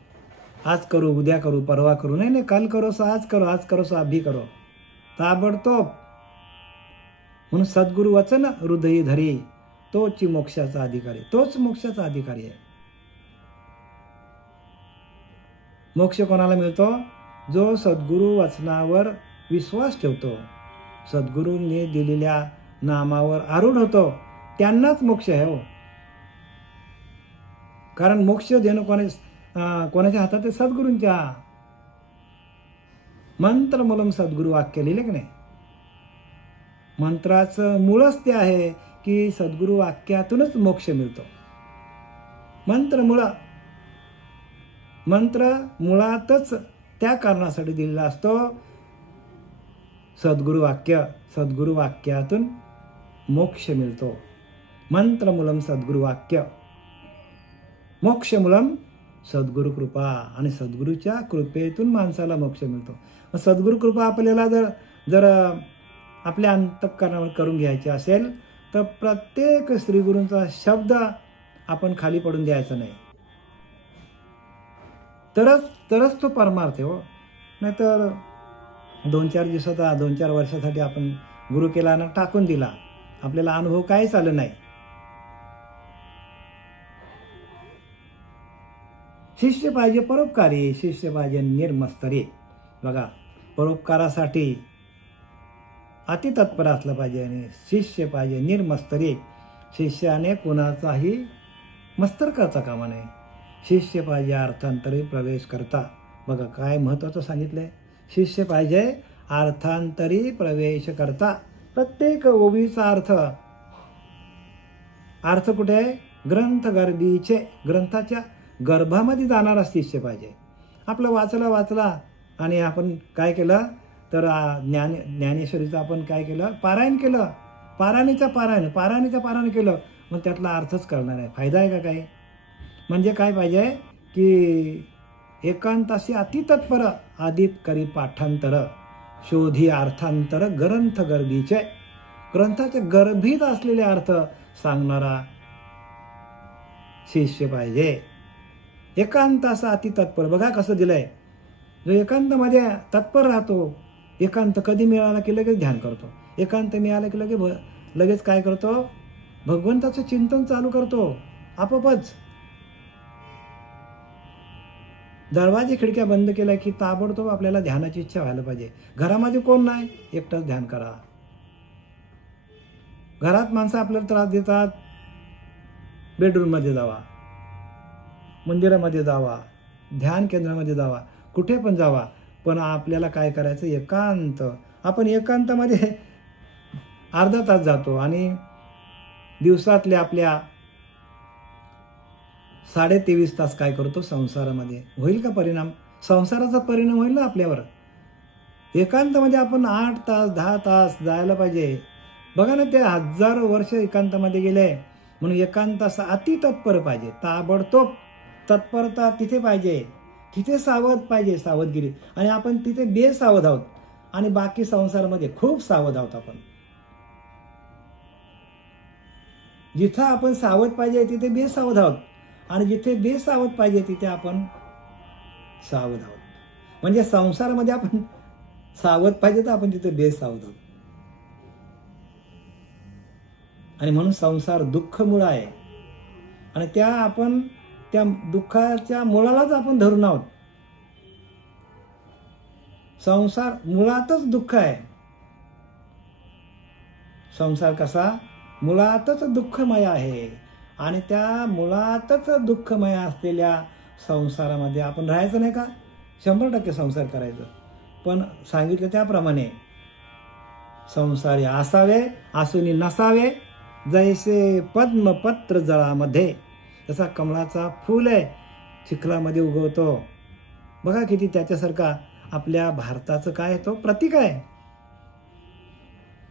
आज करू उद्या करू परवा करू, नाही काल करो सो आज करो, आज करो सो अभी करो, ताबडतोब. म्हणून सद्गुरु वचन हृदयी धरी, तोच मोक्षाचा अधिकारी, तोच मोक्षाचा अधिकारी आहे. मोक्ष कोणाला मिळतो? जो सद्गुरु वचनावर विश्वास ठेवतो, सद्गुरूंनी दिलेल्या नामावर आरूढ होतो, त्यांनाच मोक्ष आहे हो. कारण मोक्ष देणं कोणाच्या हातात आहे? सद्गुरूंच्या. मंत्र मूलम सद्गुरु वाक्य लिहिले की नाही? मंत्राचं मूळच ते आहे की सद्गुरु वाक्यातूनच मोक्ष मिळतो. मंत्र मुळातच त्या कारणासाठी दिलेला असतो, सद्गुरु वाक्यातून मोक्ष मिळतो. मंत्रमूलम सद्गुरु वाक्य, मोक्षमूलम सद्गुरु कृपा. आणि सद्गुरूच्या कृपेतून माणसाला मोक्ष मिळतो. सद्गुरु कृपा आपल्याला जर आपल्या अंतःकरणावर करून घ्यायची असेल तर प्रत्येक श्रीगुरूंचा शब्द आपण खाली पडून द्यायचा नाही, तरच तो परमार्थ आहे हो. नाहीतर 2-4 दिवसाचा 2-4 वर्षासाठी आपण गुरु केला ना टाकून दिला, आपल्याला अनुभव काहीच आलं नाही. शिष्य पाहिजे परोपकारी, शिष्य पाहिजे निर्मस्तरी. बघा, परोपकारासाठी अति तत्पर असलं पाहिजे आणि शिष्य पाहिजे निर्मस्तरी. शिष्याने कुणाचाही मस्तर करता कामा नये. शिष्य पाहिजे अर्थांतरी प्रवेश करता. बघा काय महत्वाचं सांगितलंय, शिष्य पाहिजे अर्थांतरी प्रवेश करता. प्रत्येक ओवीचा अर्थ कुठे आहे? ग्रंथगर्भीचे, ग्रंथाच्या गर्भामध्ये जाणारा शिष्य पाहिजे. आपलं वाचला आणि आपण काय केलं तर ज्ञानेश्वरीचं आपण काय केलं, पारायण केलं, पारायणीचं पारायण केलं, मग त्यातला अर्थच कळणार आहे. फायदा आहे का काही? म्हणजे काय पाहिजे की एकांताशी अतितत्पर आदित करी पाठांतर, शोधी अर्थांतर ग्रंथ गर्भीचे. ग्रंथाचे गर्भीत असलेले अर्थ सांगणारा शिष्य पाहिजे. एकांतासा अतितत्पर. बघा कसं दिलंय, जो एकांतामध्ये तत्पर राहतो, एकांत कधी मिळाला की लगेच ध्यान करतो, एकांत मिळाला की लगेच काय करतो, भगवंताचं चिंतन चालू करतो आपोआपच. दरवाजे खिडक्या बंद केल्या की ताबडतोब आपल्याला ध्यानाची इच्छा व्हायला पाहिजे. घरामध्ये कोण नाही, एकटाच ध्यान करा. घरात माणसं आपल्याला त्रास देतात, बेडरूममध्ये जावा, मंदिरामध्ये जावा, ध्यान केंद्रामध्ये जावा, कुठे पण जावा, पण आपल्याला काय करायचं, एकांत. आपण एकांतामध्ये अर्धा तास जातो आणि दिवसातल्या आपल्या 23.5 तास काय करतो संसारामध्ये. होईल का परिणाम? संसाराचा परिणाम होईल ना आपल्यावर. एकांतामध्ये आपण 8 तास 10 तास जायला पाहिजे. बघा ना, ते हजारो वर्ष एकांतामध्ये गेले. म्हणून एकांताचा अति तत्पर पाहिजे, ताबडतोब तत्परता तिथे पाहिजे, तिथे सावध पाहिजे, सावधगिरी. आणि आपण तिथे बेसावध आहोत आणि बाकी संसारामध्ये खूप सावध आहोत. आपण जिथं आपण सावध पाहिजे तिथे बेसावध आहोत आणि जिथे बेसावध पाहिजे तिथे आपण सावध आहोत. म्हणजे संसारामध्ये आपण सावध पाहिजे तर आपण तिथे बेसावध आहोत. आणि म्हणून संसार दुःख मूळ आहे आणि त्या दुःखाच्या मुळालाच आपण धरून आहोत. संसार मुळातच दुःख आहे. संसार कसा? मुळातच दुःखमय आहे आणि त्या मुळातच दुःखमय असलेल्या संसारामध्ये आपण राहायचं नाही का? 100% संसार करायचं. पण सांगितलं त्याप्रमाणे संसारी असावे, आसुनी नसावे. जैसे पद्मपत्र जळामध्ये, जसा कमळाचा फूल आहे चिखलामध्ये उगवतो. बघा किती त्याच्यासारखा आपल्या भारताचं काय तो प्रतीक आहे.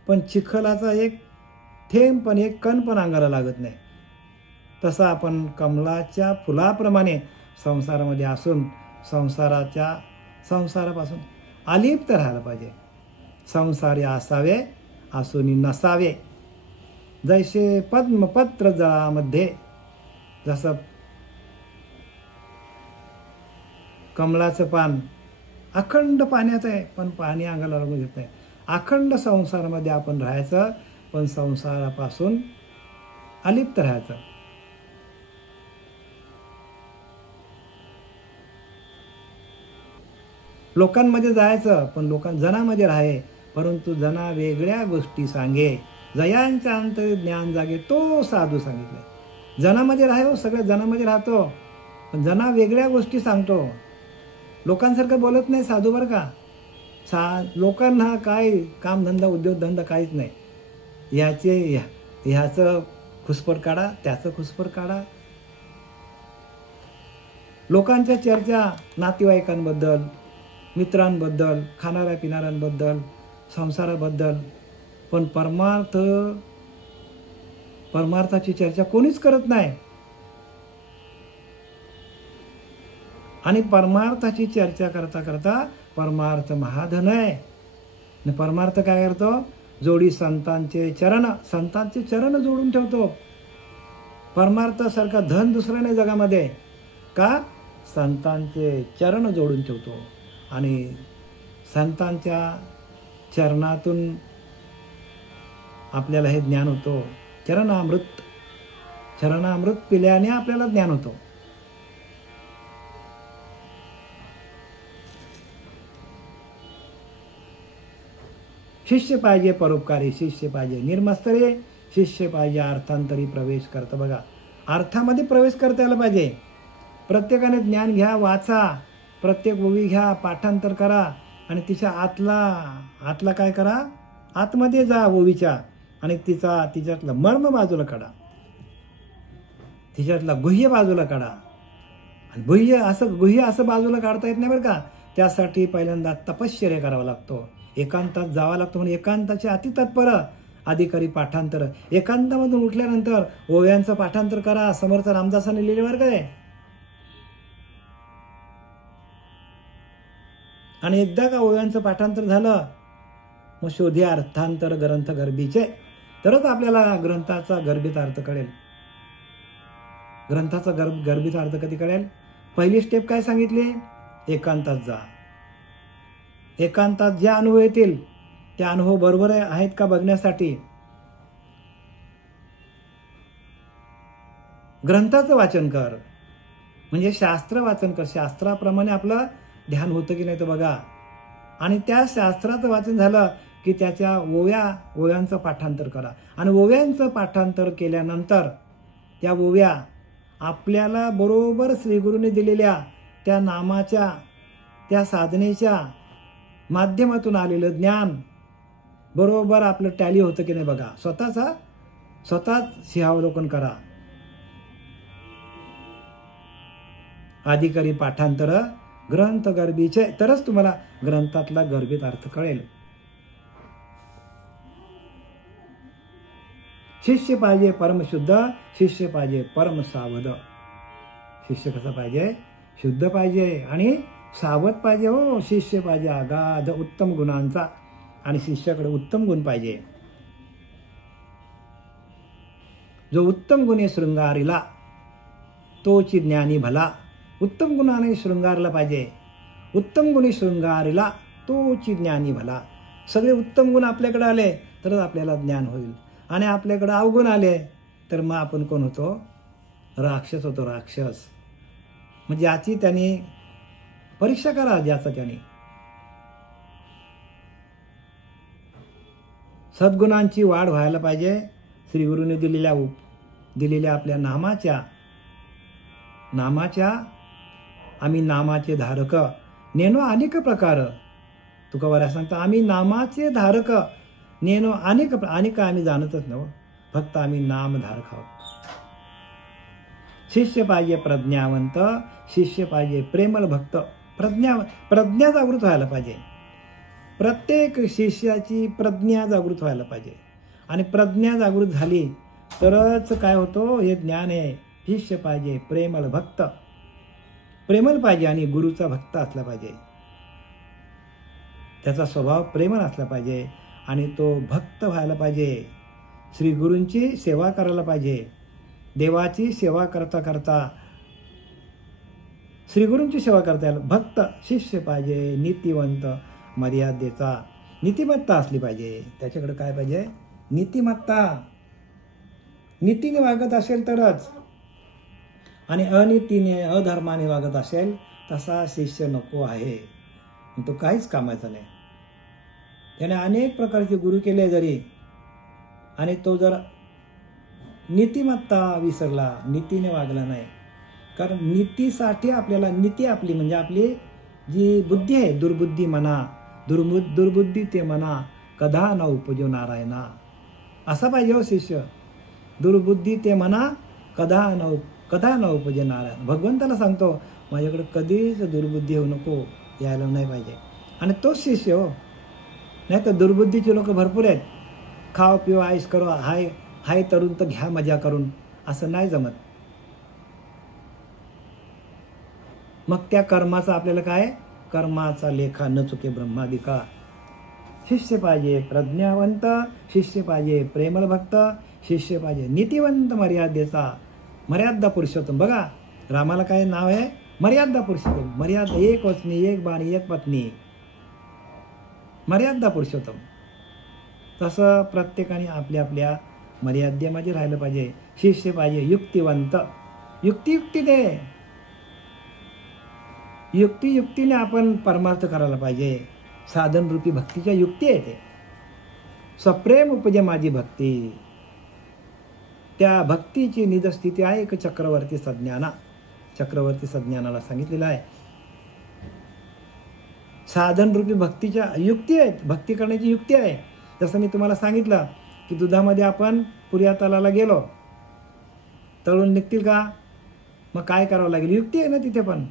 पण चिखलाचा एक थेंब पण, एक कण पण अंगाला लागत नाही. तसं आपण कमलाच्या फुलाप्रमाणे संसारामध्ये असून संसारापासून अलिप्त राहायला पाहिजे. संसारी असावे असूनी नसावे. जैसे पद्मपत्र जळामध्ये जसं कमलाचं पान अखंड पाण्याचं आहे, पण पाणी अंगाला लागून घेत नाही. अखंड संसारामध्ये आपण राहायचं, पण संसारापासून अलिप्त राहायचं. लोकांमध्ये जायचं, पण जनामध्ये राहे, परंतु जना वेगळ्या गोष्टी सांगे. जयांच्या अंतर ज्ञान जागे तो साधू सांगितलं. जनामध्ये राहे, सगळ्या जनामध्ये राहतो, पण जना वेगळ्या गोष्टी सांगतो. लोकांसारखं बोलत नाही साधू बरं का. लोकांना काय कामधंदा उद्योगधंदा काहीच नाही. ह्याचं खुसपट काढा, त्याचं खुसपट काढा. लोकांच्या चर्चा नातेवाईकांबद्दल, मित्रांबद्दल, खाणाऱ्या पिणाऱ्यांबद्दल, संसाराबद्दल, पण परमार्थाची चर्चा कोणीच करत नाही. आणि परमार्थाची चर्चा करता करता परमार्थ महाधन आहे. परमार्थ काय करतो? जोडी संतांचे चरण जोडून ठेवतो. परमार्थासारखा धन दुसरं नाही जगामध्ये. का? संतांचे चरण जोडून ठेवतो. आणि संतांच्या चरणातून आपल्याला हे ज्ञान होतो. चरणामृत पिल्याने आपल्याला ज्ञान होतो. शिष्य पाहिजे परोपकारी, शिष्य पाहिजे निर्मत्सरी, शिष्य पाहिजे अर्थांतरी प्रवेश करता. बघा, अर्थामध्ये प्रवेश करता यायला पाहिजे. प्रत्येकाने ज्ञान घ्या, वाचा, प्रत्येक ओवी घ्या, पाठांतर करा आणि तिच्या आतला काय करा? आतमध्ये जा ओवीच्या आणि तिच्यातलं मर्म बाजूला काढा, तिच्यातला गुह्य बाजूला काढा. आणि गुह्य असं बाजूला काढता येत नाही बरं का. त्यासाठी पहिल्यांदा तपश्चर्या करावा लागतो, एकांतात जावं लागतं. म्हणून एकांताचे अतितत्पर अधिकारी पाठांतर. एकांतामधून उठल्यानंतर ओव्यांचं पाठांतर करा. समर्थ रामदासांनी लिहिले बरं काय. आणि एकदा का ओव्यांचं पाठांतर झालं, मग शोधी अर्थांतर ग्रंथ गर्भीचे, तरच आपल्याला ग्रंथाचा गर्भित अर्थ कळेल. ग्रंथाचा गर्भित अर्थ कधी कळेल? पहिली स्टेप काय सांगितली? एकांतात जा. एकांतात जे अनुभव येतील ते अनुभव बरोबर आहेत का बघण्यासाठी ग्रंथाचं वाचन कर. म्हणजे शास्त्र वाचन कर. शास्त्राप्रमाणे आपलं ध्यान होतं की नाही तर बघा. आणि त्या शास्त्राचं वाचन झालं की त्याच्या ओव्यांचं पाठांतर करा. आणि ओव्यांचं पाठांतर केल्यानंतर त्या ओव्या आपल्याला बरोबर श्रीगुरूंनी दिलेल्या त्या नामाच्या, त्या साधनेच्या माध्यमातून आलेलं ज्ञान बरोबर आपलं टॅली होतं की नाही बघा. स्वतःच सिंहावलोकन करा. अधिकारी पाठांतर ग्रंथ गर्भीचे, तरच तुम्हाला ग्रंथातला गर्भित अर्थ कळेल. शिष्य पाहिजे परमशुद्ध, शिष्य पाहिजे परम सावध. शिष्य कसा पाहिजे? शुद्ध पाहिजे आणि सावध पाहिजे. हो, शिष्य पाहिजे अगाध उत्तम गुणांचा, आणि शिष्याकडे उत्तम गुण पाहिजे. जो उत्तम गुणे शृंगारीला तोची ज्ञानी भला. उत्तम गुणाने शृंगारला पाहिजे. उत्तम गुणी शृंगारीला तोची ज्ञानी भला. सगळे उत्तम गुण आपल्याकडे आले तरच आपल्याला ज्ञान होईल. आणि आपल्याकडे अवगुण आले तर मग आपण कोण होतो? राक्षस होतो. राक्षस म्हणजे याची त्याने परीक्षा करा. ज्याचा त्याने सद्गुणांची वाढ व्हायला पाहिजे. श्रीगुरूंनी दिलेल्या आपल्या नामाच्या आम्ही नामाचे धारक. नेनो अनेक प्रकार. तुकोबाराय सांगता, आम्ही नामाचे धारक. नेनो अनेक आम्ही जाणतच नव्ह, फक्त आम्ही नामधारक आहोत. शिष्य पाहिजे प्रज्ञावंत, शिष्य पाहिजे प्रेमळ भक्त. प्रज्ञा जागृत व्हायला पाहिजे. प्रत्येक शिष्याची प्रज्ञा जागृत व्हायला पाहिजे. आणि प्रज्ञा जागृत झाली तरच काय होतो? हे ज्ञान आहे शिष्य पाहिजे प्रेमळ भक्त, प्रेमळ पाहिजे आणि गुरुचा भक्त असला पाहिजे. त्याचा स्वभाव प्रेमळ असला पाहिजे आणि तो भक्त व्हायला पाहिजे. श्री गुरूंची सेवा करायला पाहिजे. देवाची सेवा करता करता श्री गुरूंची सेवा करता यायला भक्त शिष्य पाहिजे. नीतिवंत, मर्यादेचा, नीतिमत्ता असली पाहिजे. त्याच्याकडे काय पाहिजे? नीतिमत्ता. नीतीने वागत असेल तरच, आणि अनीतीने अधर्माने वागत असेल तसा शिष्य नको आहे. तो काहीच कामाचा नाही. त्याने अनेक प्रकारचे गुरु केले जरी, आणि तो जर नीतिमत्ता विसरला, नीतीने वागला नाही. कारण नीतीसाठी आपल्याला, नीती आपली म्हणजे आपली जी बुद्धी आहे, दुर्बुद्धी म्हणा, दुर्बुद्धी ते म्हणा कदा न उपजो नारायणा, असा पाहिजे हो शिष्य. दुर्बुद्धी ते म्हणा कदा न उपजे नारायण. भगवंताला सांगतो माझ्याकडे कधीच दुर्बुद्धी येऊ नको, यायला नाही पाहिजे. आणि तोच शिष्य हो. नाही तर दुर्बुद्धीचे लोक भरपूर आहेत. खाव पिव आईस करो, हाय तरुण तर घ्या मजा करून, असं नाही जमत. मग त्या कर्माचा आपल्याला काय? कर्माचा लेखा न चुके ब्रह्मादिका. शिष्य पाहिजे प्रज्ञावंत, शिष्य पाहिजे प्रेमळ भक्त, शिष्य पाहिजे नीतिवंत, मर्यादेचा, मर्यादा पुरुषोत्तम. बघा रामाला काय नाव आहे? मर्यादा पुरुषोत्तम. मर्यादा, एक वचनी, एक बाणी, एक पत्नी, मर्यादा पुरुषोत्तम. तसं प्रत्येकाने आपल्या आपल्या मर्यादेमध्ये राहिलं पाहिजे. शिष्य पाहिजे युक्तिवंत. युक्ती दे. युक्तीने आपण परमार्थ करायला पाहिजे. साधन रूपी भक्तीच्या युक्ती आहे ते. सप्रेम उपजे माझी भक्ती. त्या भक्तीची निजस्थिती आहे एक चक्रवर्ती सज्ञाना. चक्रवर्ती सज्ञानाला सांगितलेलं आहे. साधन रूपी भक्तीच्या युक्ती आहेत. भक्ती करण्याची युक्ती आहे. जसं मी तुम्हाला सांगितलं की दुधामध्ये आपण पुऱ्या तलाला गेलो, तळून निघतील का? मग काय करावं लागेल? युक्ती आहे ना तिथे पण.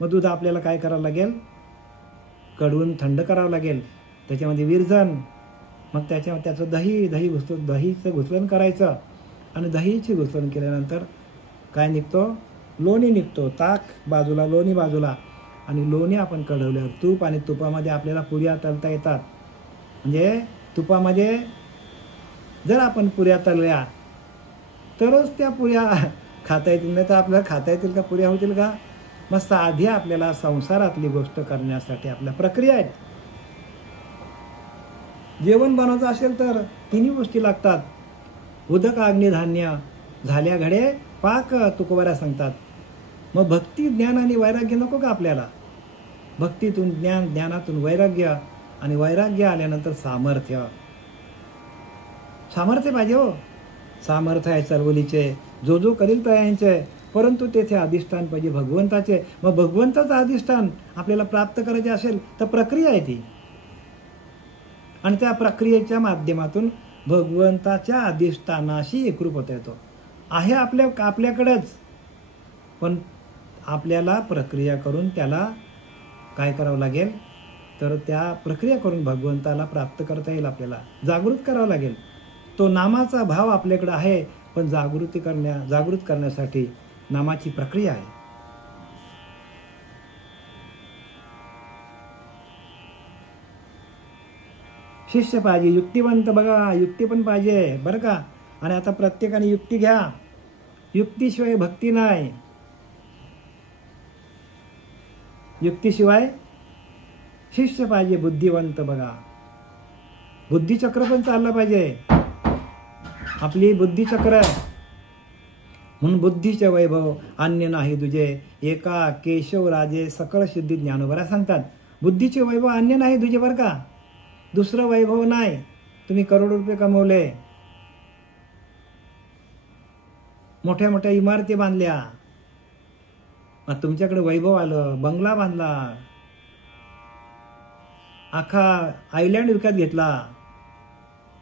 मग दूध आपल्याला काय करावं लागेल? कडवून थंड करावं लागेल. त्याच्यामध्ये विरजण, मग त्याचं दहीचं घुसळण करायचं. आणि दहीची घुसळण केल्यानंतर काय निघतो? लोणी निघतो. ताक बाजूला, लोणी बाजूला. आणि लोणी आपण कढवल्यावर तूप, आणि तुपामध्ये आपल्याला पुऱ्या तळता येतात. म्हणजे तुपामध्ये जर आपण पुऱ्या तळल्या तरच त्या पुऱ्या खाता येतील, नाही तर आपल्याला खाता येतील का? पुऱ्या होतील का? मग साधी आपल्याला संसारातली गोष्ट करण्यासाठी आपल्या प्रक्रिया आहेत. जेवण बनवायचं असेल तर तिन्ही गोष्टी लागतात. उदक अग्नी धान्य झाल्या घडे पाक, तुकोबाऱ्या सांगतात. मग भक्ती, ज्ञान आणि वैराग्य नको का आपल्याला? भक्तीतून ज्ञान, ज्ञानातून वैराग्य, आणि वैराग्य आल्यानंतर सामर्थ्य पाहिजे हो. सामर्थ्य आहे चळवळीचे, जो करील तयांचे, परंतु तेथे अधिष्ठान पाहिजे भगवंताचे. मग भगवंताचं अधिष्ठान आपल्याला प्राप्त करायचे असेल तर प्रक्रिया आहे ती. आणि त्या प्रक्रियेच्या माध्यमातून भगवंताच्या अधिष्ठानाशी एकरूप होता येतो. आहे आपल्याकडेच, पण आपल्याला प्रक्रिया करून त्याला काय करावं लागेल? तर त्या प्रक्रिया करून भगवंताला प्राप्त करता येईल. आपल्याला जागृत करावं लागेल. तो नामाचा भाव आपल्याकडे आहे, पण जागृत करण्यासाठी नामाची प्रक्रिया आहे. शिष्य पाहिजे युक्तिवंत. बघा युक्ती पण पाहिजे बरं का. आणि आता प्रत्येकाने युक्ती घ्या. युक्तीशिवाय भक्ती नाही. युक्तीशिवाय शिष्य पाहिजे बुद्धिवंत. बघा बुद्धिचक्र पण चाललं पाहिजे. आपली बुद्धिचक्र म्हणून बुद्धीचे वैभव अन्य नाही तुझे, एका केशव राजे सकळ सिद्धी ज्ञानोबरा सांगतात. बुद्धीचे वैभव अन्य नाही तुझे बरं का. दुसरं वैभव नाही. तुम्ही करोडो रुपये कमवले, मोठ्या मोठ्या इमारती बांधल्या, मग तुमच्याकडे वैभव आलं, बंगला बांधला, आखा आयलँड विकत घेतला,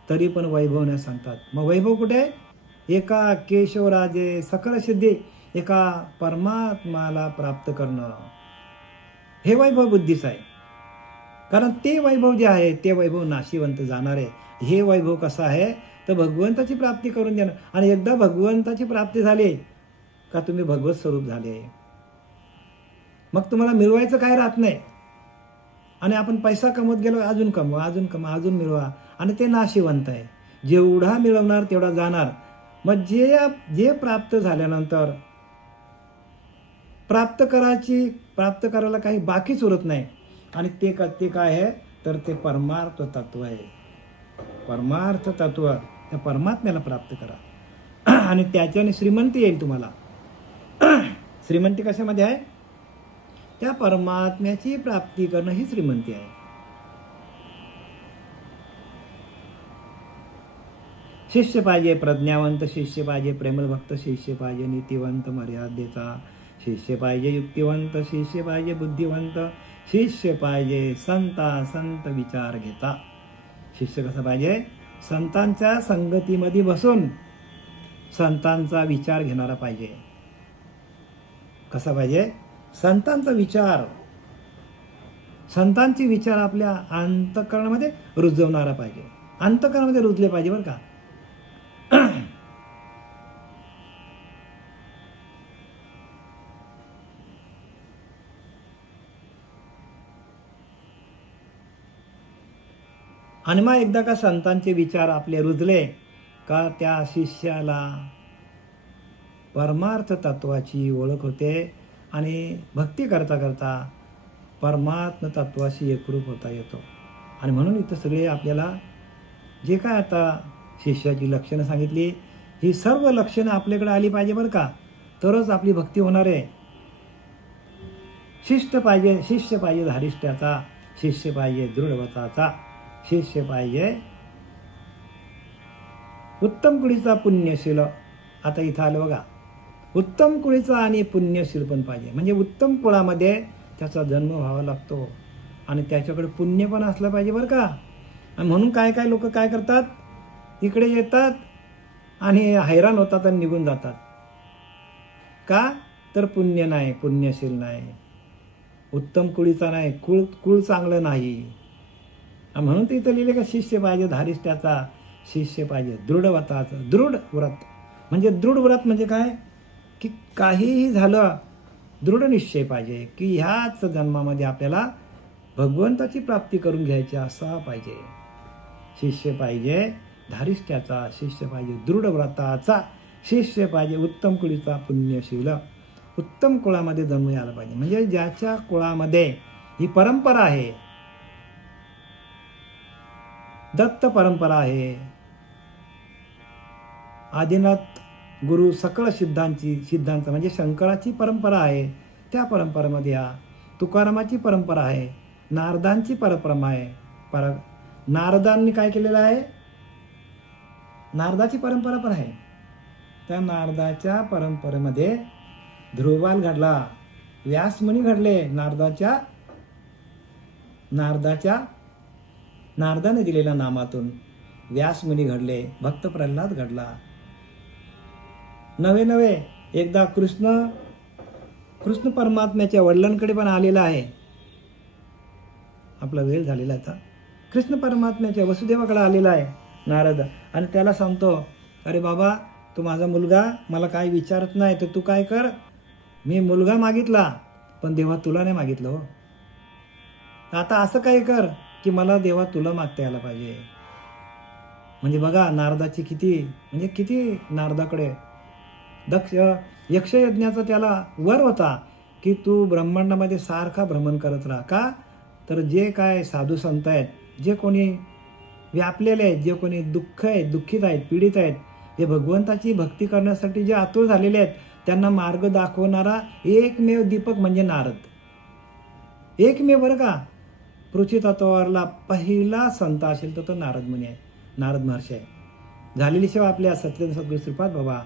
तरी पण वैभव नाही सांगतात. मग वैभव कुठे? एका केशवराजे सकळ सिद्धी, एका परमात्माला प्राप्त करणं, हे वैभव बुद्धीचं आहे. कारण ते वैभव जे आहे ते वैभव नाशिवंत जाणार आहे. हे वैभव कसं आहे तर भगवंताची प्राप्ती करून देणं. आणि एकदा भगवंताची प्राप्ती झाली का तुम्ही भगवत स्वरूप झाले. मग तुम्हाला मिळवायचं काय राहत नाही. आणि आपण पैसा कमवत गेलो, अजून कमवा, अजून कमवा, अजून मिळवा, आणि ते नाशिवंत आहे. जेवढा मिळवणार तेवढा जाणार. मग जे प्राप्त झाल्यानंतर प्राप्त करायला काही बाकीच उरत नाही. आणि ते काय आहे तर ते परमार्थ तत्व आहे. परमार्थ तत्व, त्या परमात्म्याला प्राप्त करा आणि त्याच्याने श्रीमंती येईल तुम्हाला. श्रीमंती कशामध्ये आहे? त्या परमात्म्याची प्राप्ती करणं ही श्रीमंती आहे. शिष्य पाहिजे प्रज्ञावंत, शिष्य पाहिजे प्रेमळ भक्त, शिष्य पाहिजे नीतिवंत मर्यादेचा, शिष्य पाहिजे युक्तिवंत, शिष्य पाहिजे बुद्धिवंत, शिष्य पाहिजे संत विचार घेता. शिष्य कसा पाहिजे? संतांच्या संगतीमध्ये बसून संतांचा विचार घेणारा पाहिजे. कसा पाहिजे? संतांचा विचार, संतांचे विचार आपल्या अंतःकरणामध्ये रुजवणारा पाहिजे. अंतःकरणामध्ये रुजले पाहिजे बरं का. आणि मग एकदा का संतांचे विचार आपले रुजले का त्या शिष्याला परमार्थ तत्वाची ओळख होते आणि भक्ती करता करता परमात्म तत्वाशी एकरूप होता येतो. आणि म्हणून इथं सगळे आपल्याला जे काय आता शिष्याची लक्षणं सांगितली, ही सर्व लक्षणं आपल्याकडे आली पाहिजे बरं का, तरच आपली भक्ती होणार आहे. शिष्य पाहिजे धारिष्ट्याचा, शिष्य पाहिजे दृढव्रताचा, शिष्य पाहिजे उत्तम कुळीचा पुण्यशील. आता इथं आलं बघा, उत्तम कुळीचा आणि पुण्यशील पण पाहिजे. म्हणजे उत्तम कुळामध्ये त्याचा जन्म व्हावा लागतो आणि त्याच्याकडे पुण्य पण असलं पाहिजे बरं का. आणि म्हणून काय काय लोक काय करतात, इकडे येतात आणि हैराण होतात आणि निघून जातात. का तर पुण्य नाही, पुण्यशील नाही, उत्तम कुळीचा नाही, कुळ चांगलं नाही. म्हणून ते इथं लिहिले का शिष्य पाहिजे धारिष्ट्याचा, शिष्य पाहिजे दृढव्रताचा. दृढ व्रत म्हणजे काय की काहीही झालं दृढ निश्चय पाहिजे की ह्याच जन्मामध्ये आपल्याला भगवंताची प्राप्ती करून घ्यायची असा पाहिजे. शिष्य पाहिजे धारिष्ट्याचा, शिष्य पाहिजे दृढव्रताचा, शिष्य पाहिजे उत्तम कुळीचा पुण्यशील. उत्तम कुळामध्ये जन्म यायला पाहिजे. म्हणजे ज्याच्या कुळामध्ये ही परंपरा आहे, दत्त परंपरा आहे, आदिनाथ गुरु सकळ सिद्धांत म्हणजे शंकराची परंपरा आहे, त्या परंपरेमध्ये या तुकारामाची परंपरा आहे, नारदांची परंपरा आहे. नारदांनी काय केलेलं आहे? नारदाची परंपरा पण आहे. त्या नारदाच्या परंपरेमध्ये ध्रुवाल घडला, व्यासमुनी घडले. नारदाने दिलेल्या नामातून व्यासमुनी घडले, भक्त प्रल्हाद घडला. नवे एकदा कृष्ण परमात्म्याच्या वडिलांकडे पण आलेला आहे. आपला वेळ झालेला आता. कृष्ण परमात्म्याच्या वसुदेवाकडे आलेला आहे नारद आणि त्याला सांगतो, अरे बाबा तू माझा मुलगा, मला काही विचारत नाही, तर तू काय कर, मी मुलगा मागितला पण देवा तुला नाही मागितलं हो. आता असं काय कर की मला देवा तुला मागता यायला पाहिजे. म्हणजे बघा नारदाची किती नारदाकडे दक्ष यक्षयज्ञाचा त्याला वर होता की तू ब्रह्मांडामध्ये सारखा भ्रमण करत राहा. का तर जे काय साधू संत आहेत, जे कोणी व्यापलेले आहेत, जे कोणी दुःखित आहेत, पीडित आहेत, जे भगवंताची भक्ती करण्यासाठी जे आतुर झालेले आहेत, त्यांना मार्ग दाखवणारा एकमेव दीपक म्हणजे नारद. एकमेव बरं का. पृथ्वी तत्वावरला पहिला संत असेल तर तो नारद मुनी आहे, नारद महर्षी आहे. झालेली सेवा आपल्या सच्चिदानंद सद्गुरू श्रीपाद बाबा,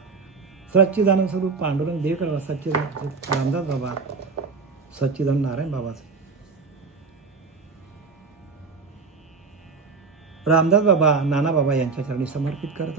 सच्चिदानंद स्वरूप पांडुरंग देवकर, सच्चिदानंद रामदास बाबा, सच्चिदानंद नारायण बाबा, रामदास बाबा, नाना बाबा यांच्या चरणी समर्पित करतात.